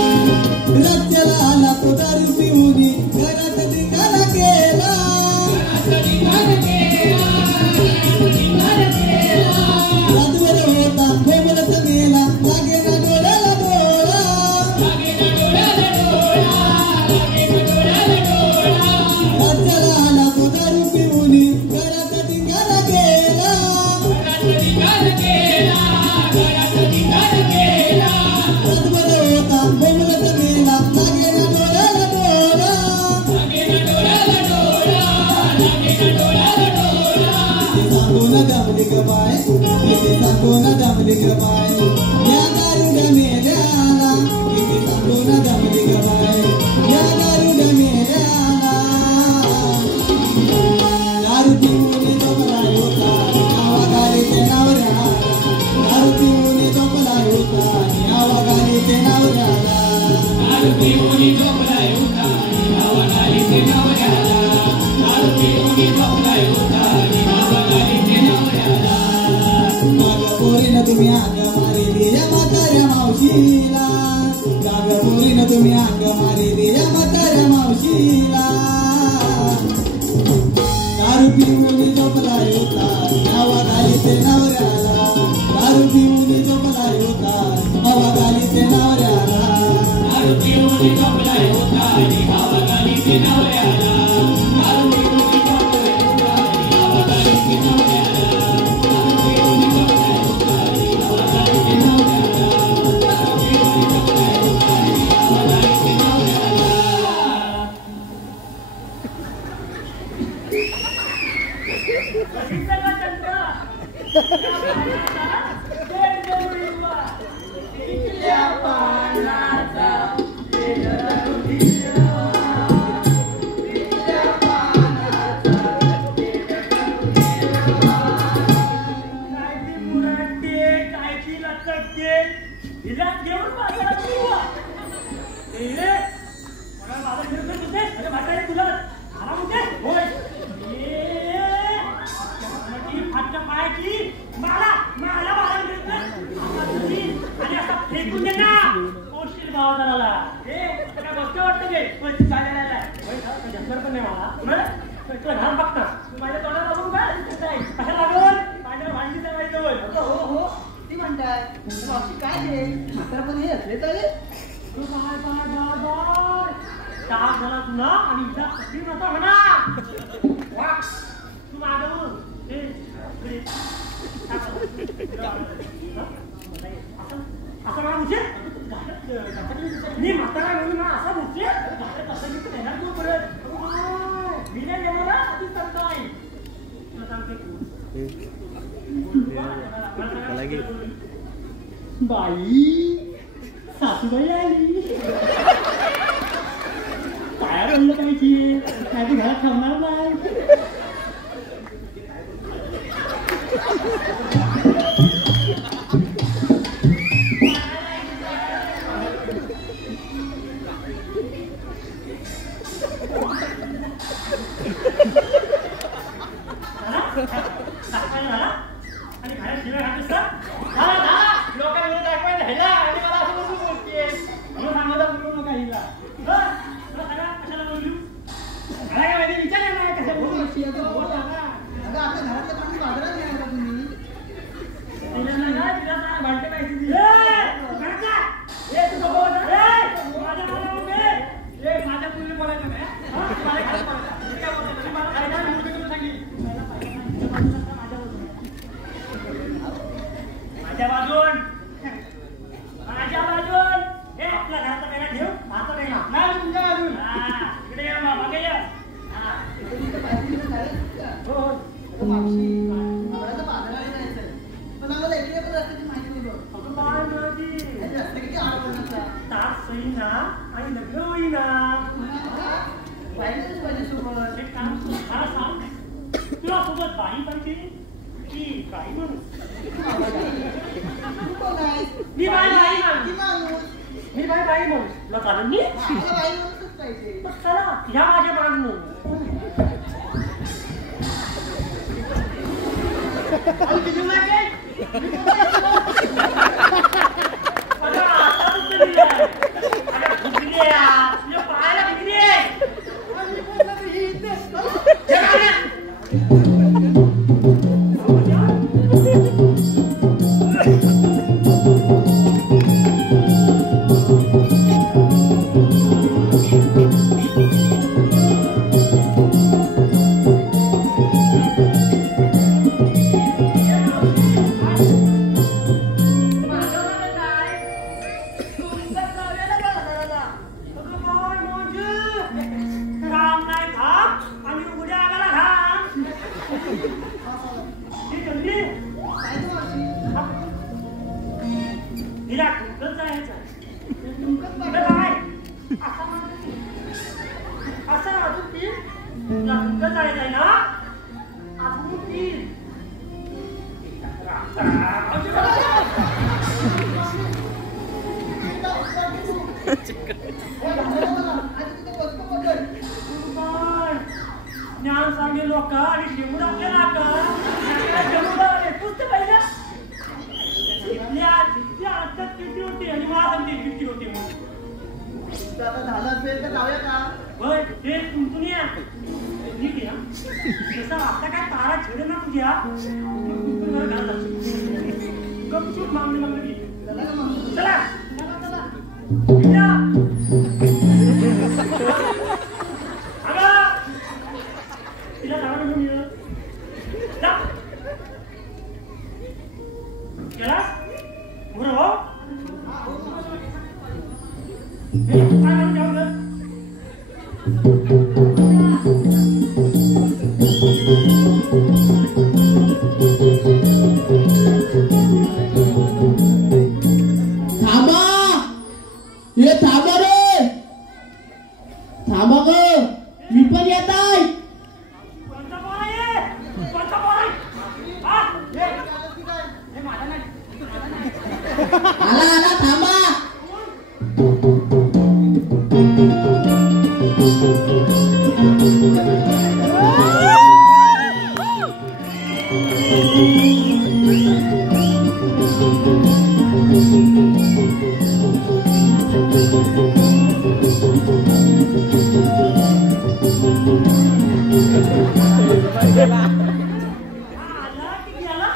राज्याला आला तो दारू पिऊन घरात धिंगाणा केला रातभर होता फेमलच मेला लागे ना डोळ्याला डोळा राज्याला आला तो दारू पिऊन घरात धिंगाणा केला रातभर होता फेमलच मेला लागे ना डोळ्याला डोळा सांगून दमली ग बाय किती सांगून दमली ग बाय या दारूड्या मेल्याला किती सांगून दमली ग बाय या दारूड्या मेल्याला दारू पिऊन झोपलाय होता नावा गाली ते नवऱ्या दारू पिऊन झोपलाय होता नावा गाली ते नवऱ्याला दारू पिऊन झोपलाय होता आणि हवा गाली ते नवऱ्याला दारू पिऊन झोपलाय होता आणि हवा गाली ते नवऱ्याला गाग पोरीनं तुम्ही आग मारिली या म्हाताऱ्या मावशीला गाग पोरीनं तुम्ही आग मारिली या म्हाताऱ्या मावशीला दारू पिऊन झोपलाय होता नावा गाली ते नवऱ्याला दारू पिऊन झोपलाय होता हवा गाली ते नवऱ्याला दारू पिऊन झोपलाय होता आणि हवा गाली ते नवऱ्याला दारू पिऊन झोपलाय होता आणि हवा गाली ते नवऱ्याला दारू पिऊन झोपलाय होता आणि हवा गाली ते नवऱ्याला दारू पिऊन झोपलाय होता आणि हवा गाली ते नवऱ्याला बाई सासूबाई आली काय बोललं पाहिजे काय ते घरात थांबणार नाही आणि घरात शिवाय घालतेस लोकांना दाखवायला ह्याला आणि मला असं बसून बोलतेय म्हणून सांगायला बोलू नका हिला कशाला बोलू मला काय माहिती विचार ना कशा बोलू अगं आपल्या घरातल्या माणूस बाजारात नाही का तुम्ही तिला भांडते माहिती माझ्या पूर्वी बोलायचं नाही माझ्या बाजून आणि लग्न होईना. पाहिजेच पाहिजे सोबत. एक काम कर, मला सांग, तुला सोबत बाई पाहिजे की काही म्हणून? तू कोण आहेस? मी बाई माणूस. किती माणूस? मी बाई माणूस. तुला चालेल मी? मला बाई माणूसच पाहिजे. मग चला या माझ्या मागणं. अहो, किती लागेल? मी कोण आहे? अगं, आता कुठं दिलंय? अगं, कुठली आहे या? तुझ्या पायाला बिगडी आहे. मी कोण आहे? ही इथेच. हे काय? ज्ञान सांगे लोक आणि शिवून आपल्या नाका किती होती आणि मला सांगते किती होती म्हणून. आता झालं असेल तर जाऊया का? होय ते तुमतून या ठीक आहे. जसं आता काय तारा छेड ना तुझ्या तुमतून घर घालत गपचूप मागणी घे. चला का मग? चला चला. तिला जाणं घेऊन ये. गेला बरं हो काय म्हणून जाऊ ग. थांबा ये थांबा रे थांबा ग मी पण येत आहे. कोणता पोर आहे कोणता पोर आहे हा हे माझा नाही आला आला थांबा. आला की गेला.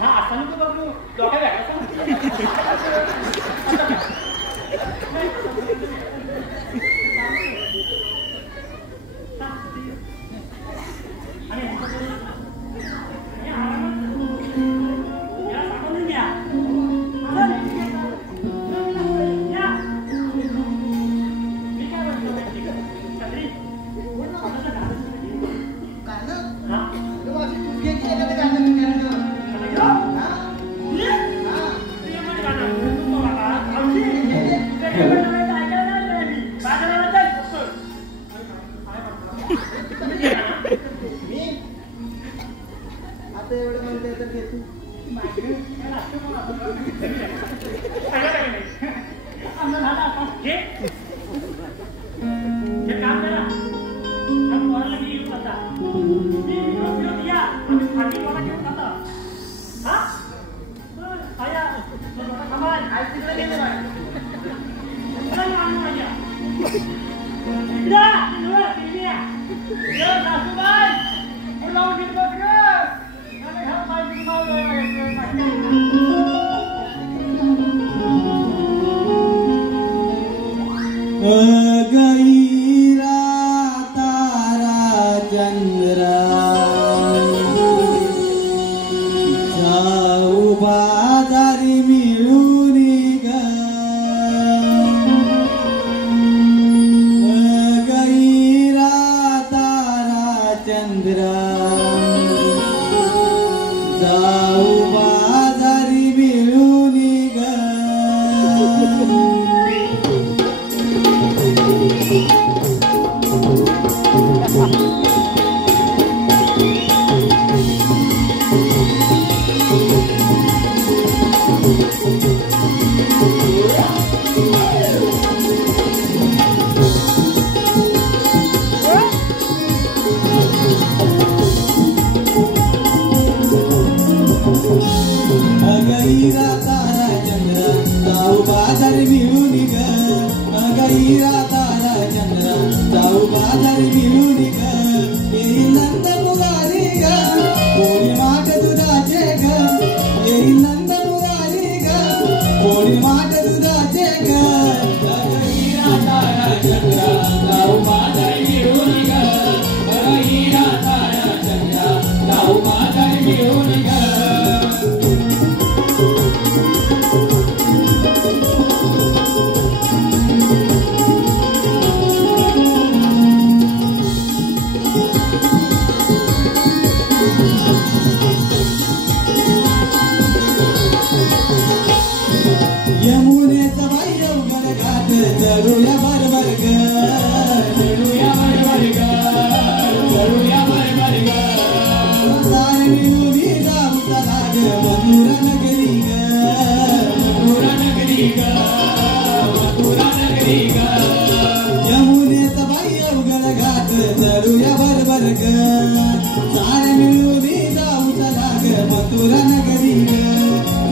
हा असं नको बघू डोक्यात आता एवढं म्हणते तर घेतो. काम करा पोराला मी घेऊन जाता मी घेऊन या आणि मला घेऊन जाता हा आया कमाल आज तिकडे गेले बाय. चल आणू माझ्या इकडे गैरा तारा चंद्रा जाऊ बाजारी मिळून ग गैरा तारा चंद्रा जाऊ बाजारी मिळून ग गैरा तारा चंद्र जाऊ बाजारी मिळून ग गैरा तारा चंद्र जाऊ बाजारी मिळून ग येईल नंद मुरारी ग कोणी माठ दुधाचे ग येईल नंद मुरारी ग कोणी माठ दुधाचे ग गैरा तारा चंद्र जाऊ बाजारी मिळून ग गैरा तारा चंद्र जाऊ बाजारी मिळून ग यमुनेचा बाई अवघड घाट चढूया बरोबर ग चढूया बरोबर ग चढूया बरोबर ग सारे मिळून जाऊ चला ग मथुरा नगरी ग मथुरा नगरी ग मथुरा नगरी ग यमुनेचा बाई अवघड घाट चढूया बरोबर ग सारे मिळून जाऊ चला ग मथुरा नगरी ग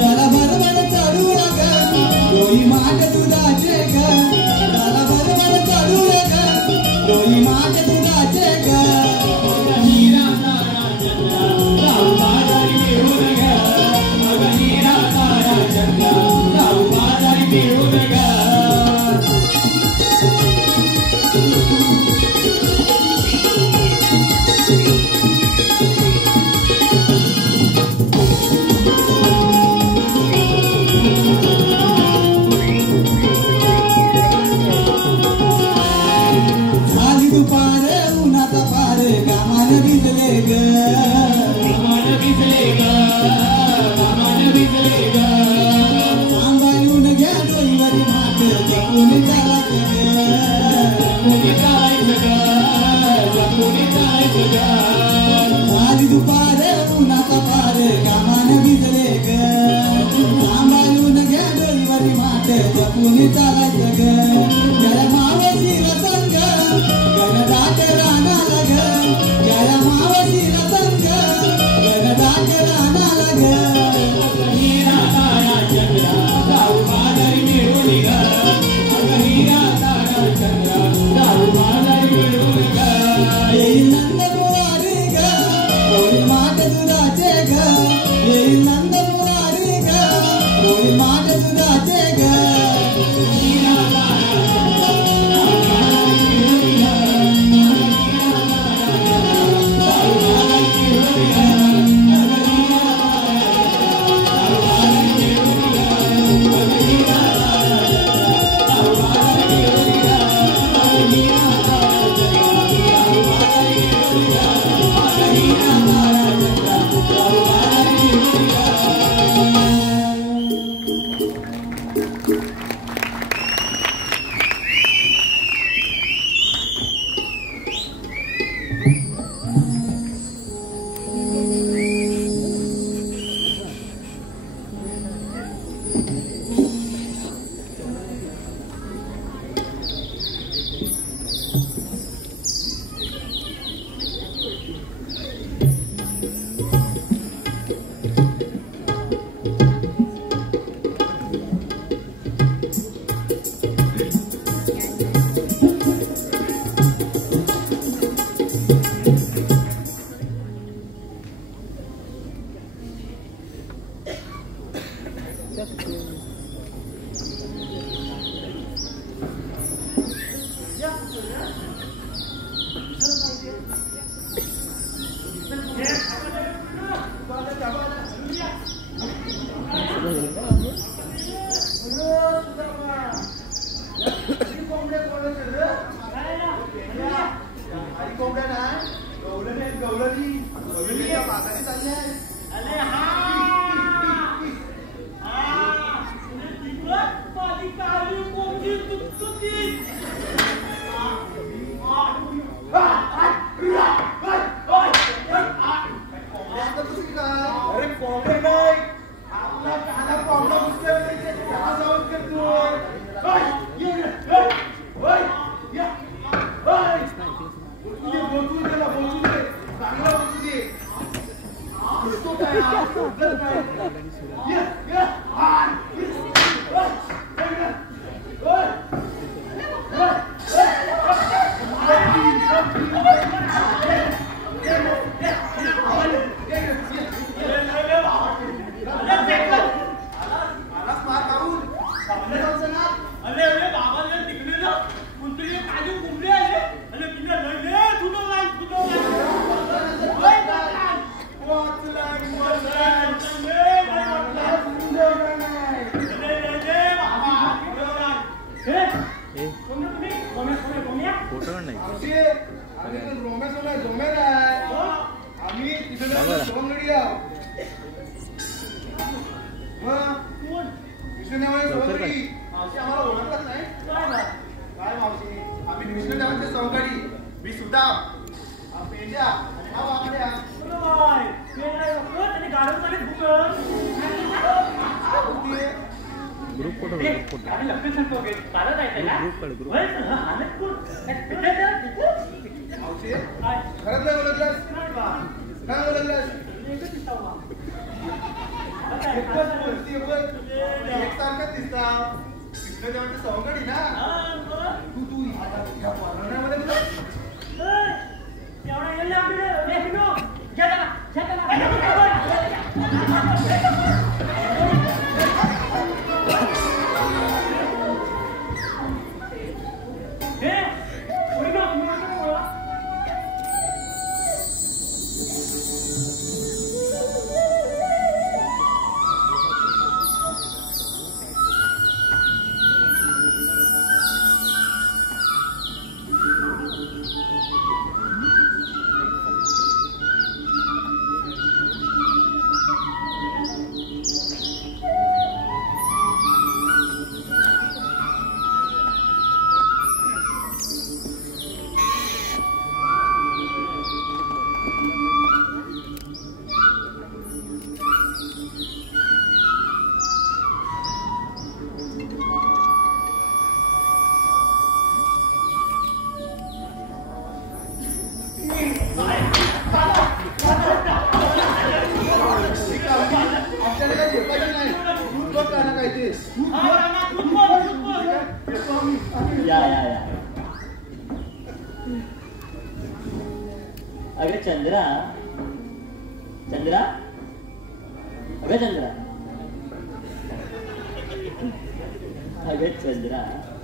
चला बरोबर चढूया ग डोई माठ दुधाचे ग चला बरोबर चढूया ग डोई माठ दुधाचे ग गैरा तारा चंद्रा जाऊ बाजारी मिळून ग सवलती सवलतीच्या मागाने चालल्या आहेत. अरे हा माझी काळी कोंबडी तुटतुटीत. अरे कोंबडे नाही आपला काना कोंबडा घुसल्या चहा जाऊन करतोय. बोलू दे चांगला बोलू दे. घुसतो काय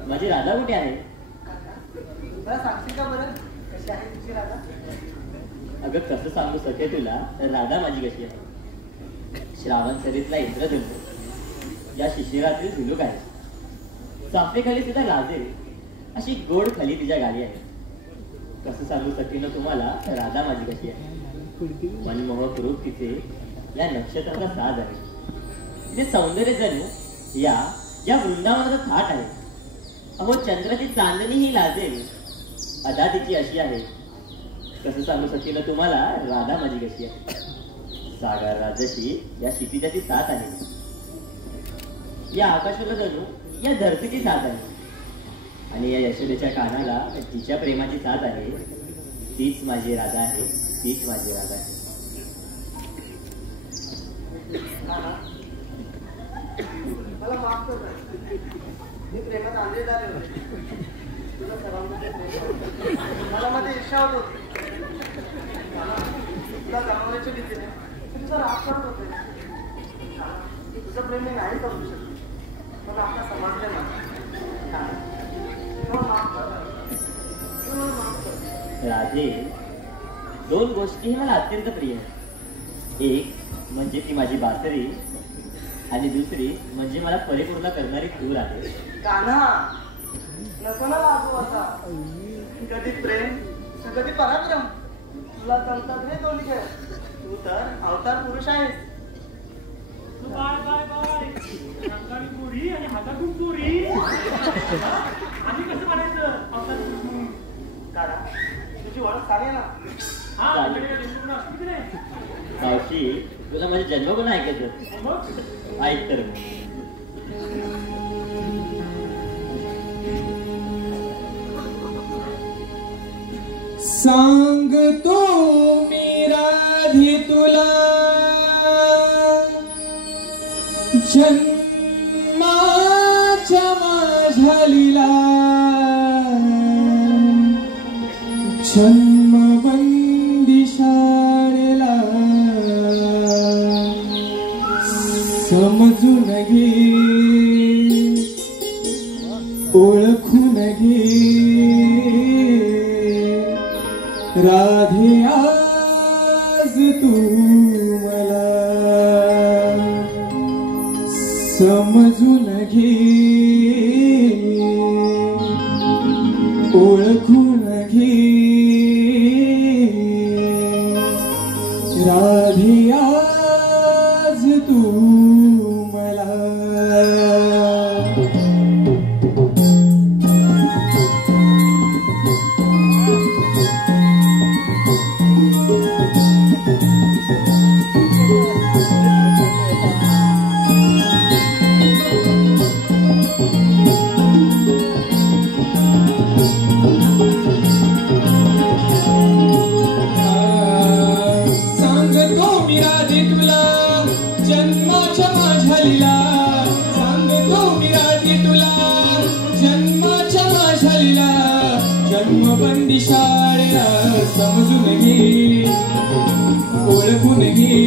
माझी राधा कुठे आहे? अगं कसं सांगू सके तुला राधा माझी कशी आहे? श्रावण सरीतला इंद्रधनुष्य, या शिशिरातील झुलूक आहे, चाफेखाली सुद्धा लाजे अशी गोड खाली तिच्या गाडी आहे. कसं सांगू सके ना तुम्हाला राधा माझी कशी आहे? मनमोहक रूप तिचे या नक्षत्राचा साज आहे. तिचे सौंदर्य जणू या वृंदावनाचा थाट आहे. अहो चंद्राची चांदणी ही लाजेल अदा तिची अशी आहे. कसं सांगू सकीन तुम्हाला राधा माझी कशी आहे? सागर राजशी या क्षितिजाची साथ आहे. या आकाशाला जणू या धरतीची साथ आहे. आणि या यशोदेच्या कानाला तिच्या प्रेमाची साथ आहे. तीच माझी राधा आहे, तीच माझी राधा आहे. मला माफ कर, मी प्रेमात आंधळे झाले होते. तुला सर्वांमध्ये मला मध्ये इच्छा होत होती. तुला गमावण्याच्या भीतीने तुझा राग करत होते. तुझं प्रेम मी नाही करू शकत, पण आता समजले ना. माफ कर, माफ कर. राधे, दोन गोष्टी मला अत्यंत प्रिय आहेत. एक म्हणजे ती माझी बासरी आणि दुसरी म्हणजे मला परिपूर्ण करणारी तू राधे. कान्हा, नको ना वाजू आता. कधी प्रेम कधी पराक्रम. तुला जमतात रे दोन्ही खेळ. तू तर अवतार पुरुष आहेस. तू बाय बाय बाय रंगारी पोरी आणि हातातून पोरी आम्ही कसं म्हणायचं अवतार पुरुष म्हणून. काढा तुझी ओळख सांगे ना. हा तुझ्याकडे जन्मगुण असतो की नाही. मावशी तुला माझे जन्मगुण ऐकायचं मग ऐक तर. सांगतो मी राधी तुला जन्माच्या माझ्या लीला जन्मबंदी शाळेला समजून घे ओळखून घे राधे आज तू मला समजून घे ओळखून घे राधे आज तू मला. सांगतो मी राधे तुला जन्माच्या माझ्या लीला. सांगतो मी राधे तुला जन्माच्या माझ्या लीला जन्मबंदी शाळेला समजून घे ओळखून घे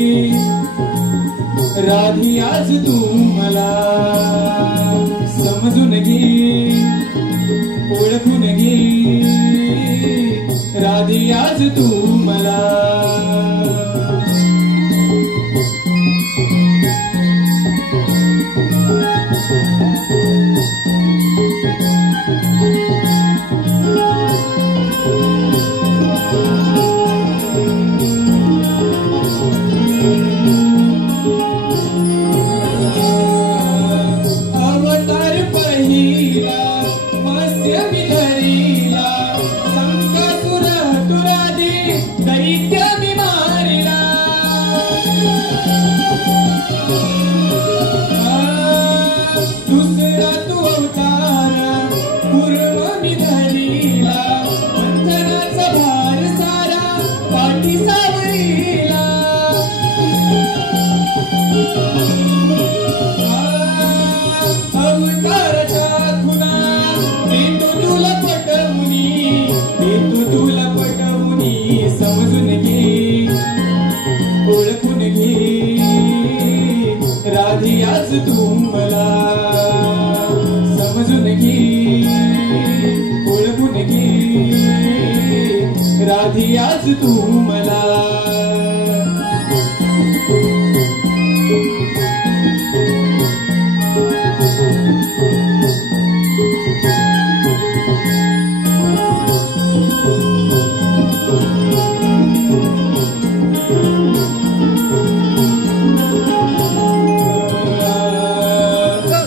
राधी आज तू मला समजून घे ओळखून घे राधी आज तू मला. अवतार पहिला मत्स्य विधरीला संकसुर तुरादी दैत्य मी मारिला. दुसरा तू अवतार पूर्व मी धरीला मंथनाचा भार सारा पाठी सावरीला. अवताराच्या खुना देतो तुला पटवूनी समजून घे ओळखून घे राधी आज तू मला समजून घे ओळखून घे राधी आज तू मला.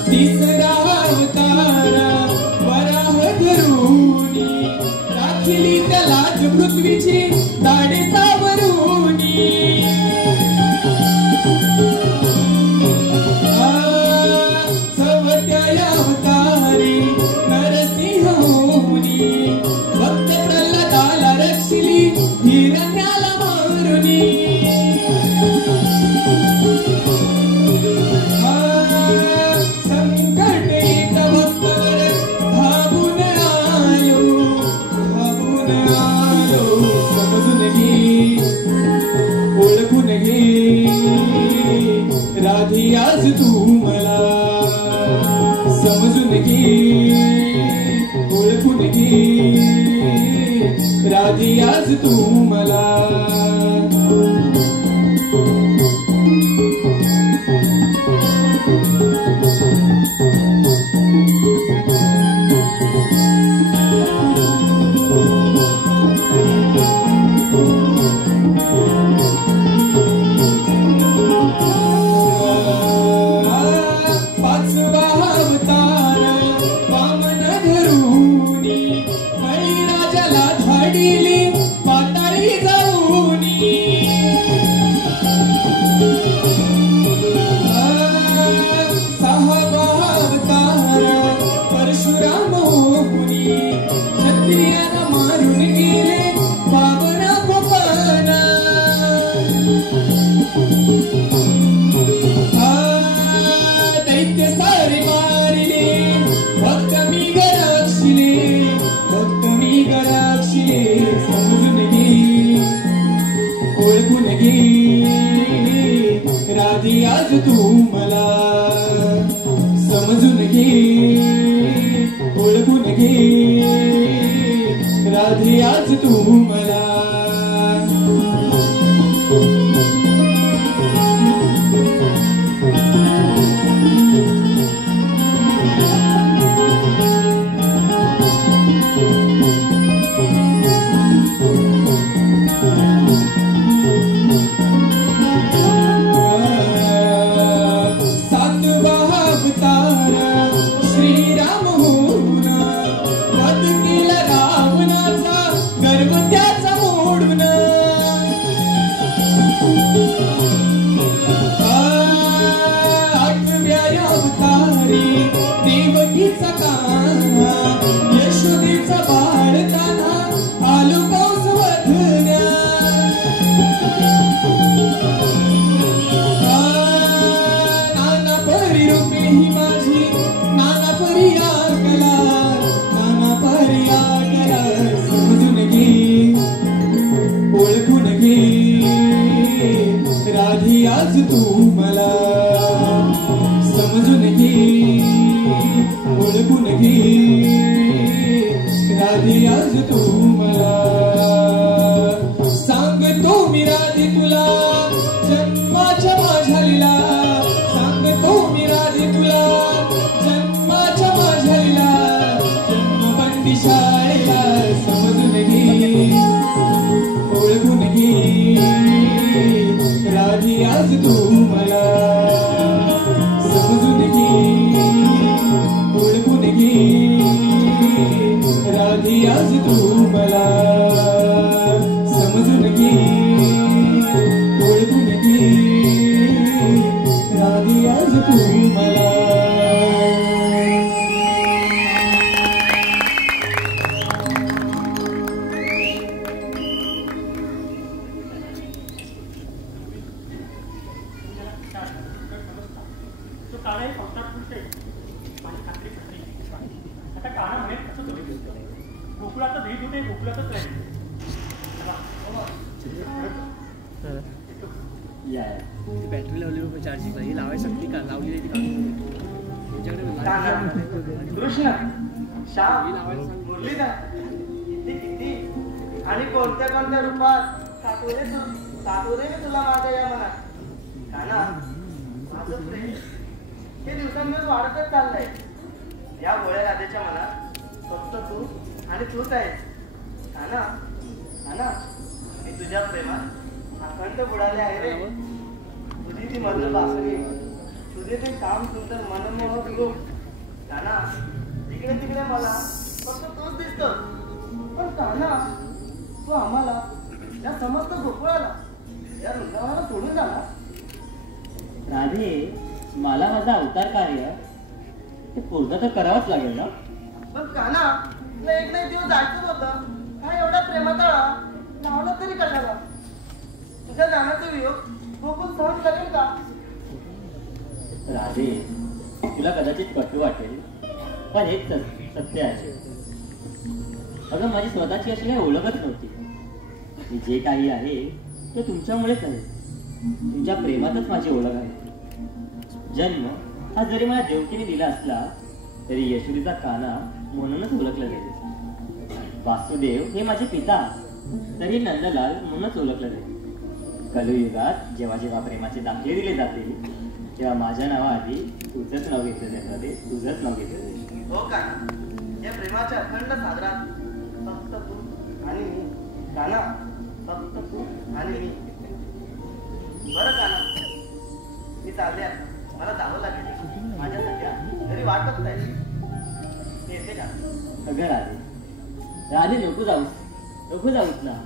तिसरा अवतार वराह धरूनी राखिली त्यालाच पृथ्वीची दाडे सावरूनी. सवत्या अवतारी नरसिंह होनी भक्त प्रल्हादाला रक्षिली हिरण्याला मारुनी. संकट एक भक्तावर धावून आलो समजून घे ओळखून घे राधी आज तू मला समजून घे ओळखून घे राधी आज तू मला. ओळखून घे राधे आज तू मला समजून घे ओळखून घे राधे आज तू मला आज तू मला समजून घे ओळखून घे राधे आज तू मला सांगतो मी राधे तुला जन्माच्या माझ्या लीला सांगतो मी राधे तुला जन्माच्या माझ्या लीला जन्मबंदी शाळेला समजून घे ओळखून घे राधे आज तू मला समजून घे ओळखून घे राधे आज तू मला समजून घे ओळखून घे राधे आज तू मला बॅटरी लावली चार्जिंग ही लावायसाठी का लावली कृष्ण श्याम मुरलीधर किती किती आणि कोणत्या कोणत्या रूपात सातोरे तुला माझ्या या मनात काना माझं प्रेम हे दिवसांदिवस वाढतच चाललंय या गोळ्या राधेच्या मनात फक्त तू आणि तूच आहेस काना काना मी तुझ्या प्रेमात अखंड बुडाले आहे रे तुझी ती मधुर बासरी तुझे ते काम सुंदर मनमोहक रूप काना तिकडे तिकडे मला फक्त तोच दिसतो पण काना तू आम्हाला या समस्त गोकुळाला या वृंदावनाला सोडून झाला राधे मला माझा अवतार कार्य ते पूर्ण तर करावंच लागेल ना पण काना तुला एक नाही दिवस जायचं होतं काय एवढा प्रेमातळा लावला तरी कशाला तुझ्या जाण्याचा वियोग गोकुळ सहन करेल का राधे तुला कदाचित कटू वाटेल पण हेच सत्य आहे अगं माझी स्वतःची अशी काही ओळखच नव्हती मी जे काही आहे ते तुमच्यामुळेच आहे तुमच्या प्रेमातच माझी ओळख आहे जन्म हा जरी मला देवकीने दिला असला तरी यशोदीचा काना म्हणूनच ओळखला जाईल वासुदेव हे माझे पिता तरी नंदलाल म्हणूनच ओळखलं जाईल कलियुगात जेव्हा जेव्हा प्रेमाचे दाखले दिले जातील तेव्हा माझ्या नावाआधी तुझंच नाव घेतलं जाईल तुझंच नाव घेतलं जाईल हो काना या प्रेमाच्या अखंड सागरात फक्त तू आणि मी काना फक्त तू आणि मी बरं काना मी चालले आता मला जावं लागेल माझ्या सध्या घरी वाट बघता येईल मी येते का अगं राधे राधे नको जाऊस ना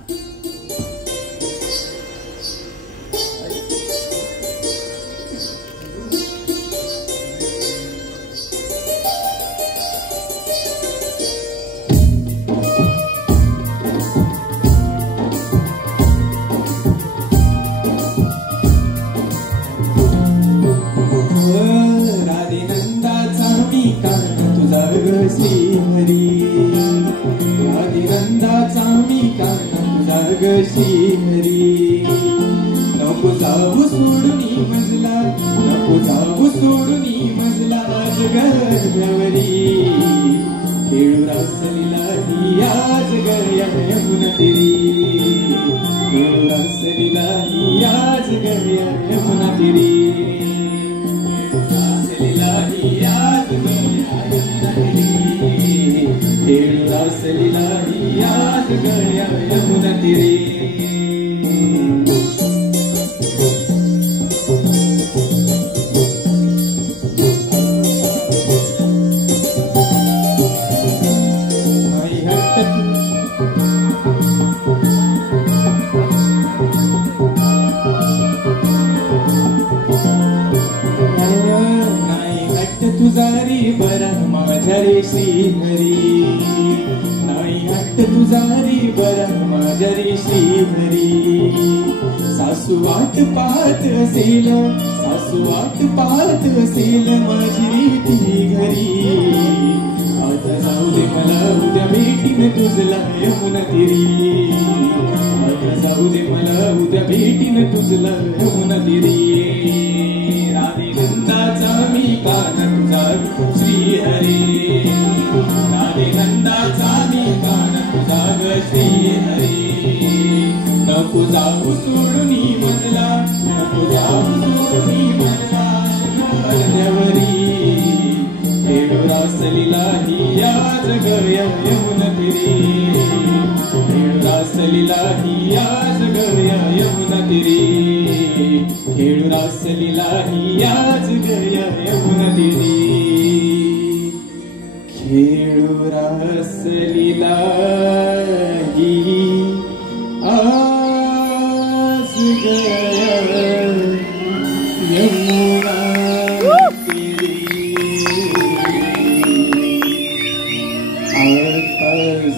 श्रीहरी राधे नंदाचा मी कांता तुझा नको जाऊ सोडूनी मजला, नको जाऊ सोडूनी मजला आज गरगवरी खेळू रासलीला ही आज गया यमुना तिरी, खेळू रासलीला ही आज गया यमुना तिरी, रासलीला ही आज गया यमुना तिरी, खेळू रासलीला ही आज गया यमुना तिरी. तुझारी बरा माझ्या रे श्रीहरी, नाही हट्ट तुझारी बरा माझ्या रे श्रीहरी, सासू वाट पाहत असेल, सासू वाट पाहत असेल माझी ती घरी, आता जाऊ दे मला उद्या भेटीन तुझला यमुना तिरी, आता जाऊ दे मला उद्या भेटीन तुझला यमुना तिरी. राधे नंदाचा मी कान तुझा श्रीहरी, राधे नंदाचा मी कान तुझा ग श्रीहरी, नको जाऊ सोडूनी मजला, नको जाऊ सोडूनी मजला अर्ध्यावरी खेळू रासलीला ही आज गया यमुना तिरी, खेळू रासलीला ही आज गया यमुना तिरी, खेळू रासलीला ही आज गया यमुना तिरी, खेळू रासलीला ही आज गया यमुना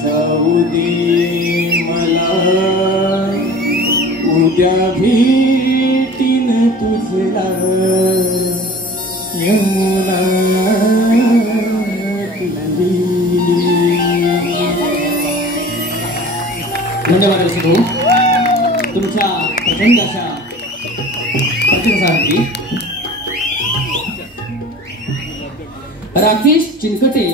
जाऊ दे मला उद्या भेटीन तुझला यमुना तिरी. धन्यवाद रसिक भाऊ तुमच्या प्रचंड अशा प्रतिसादासाठी. राकेश चिनकटे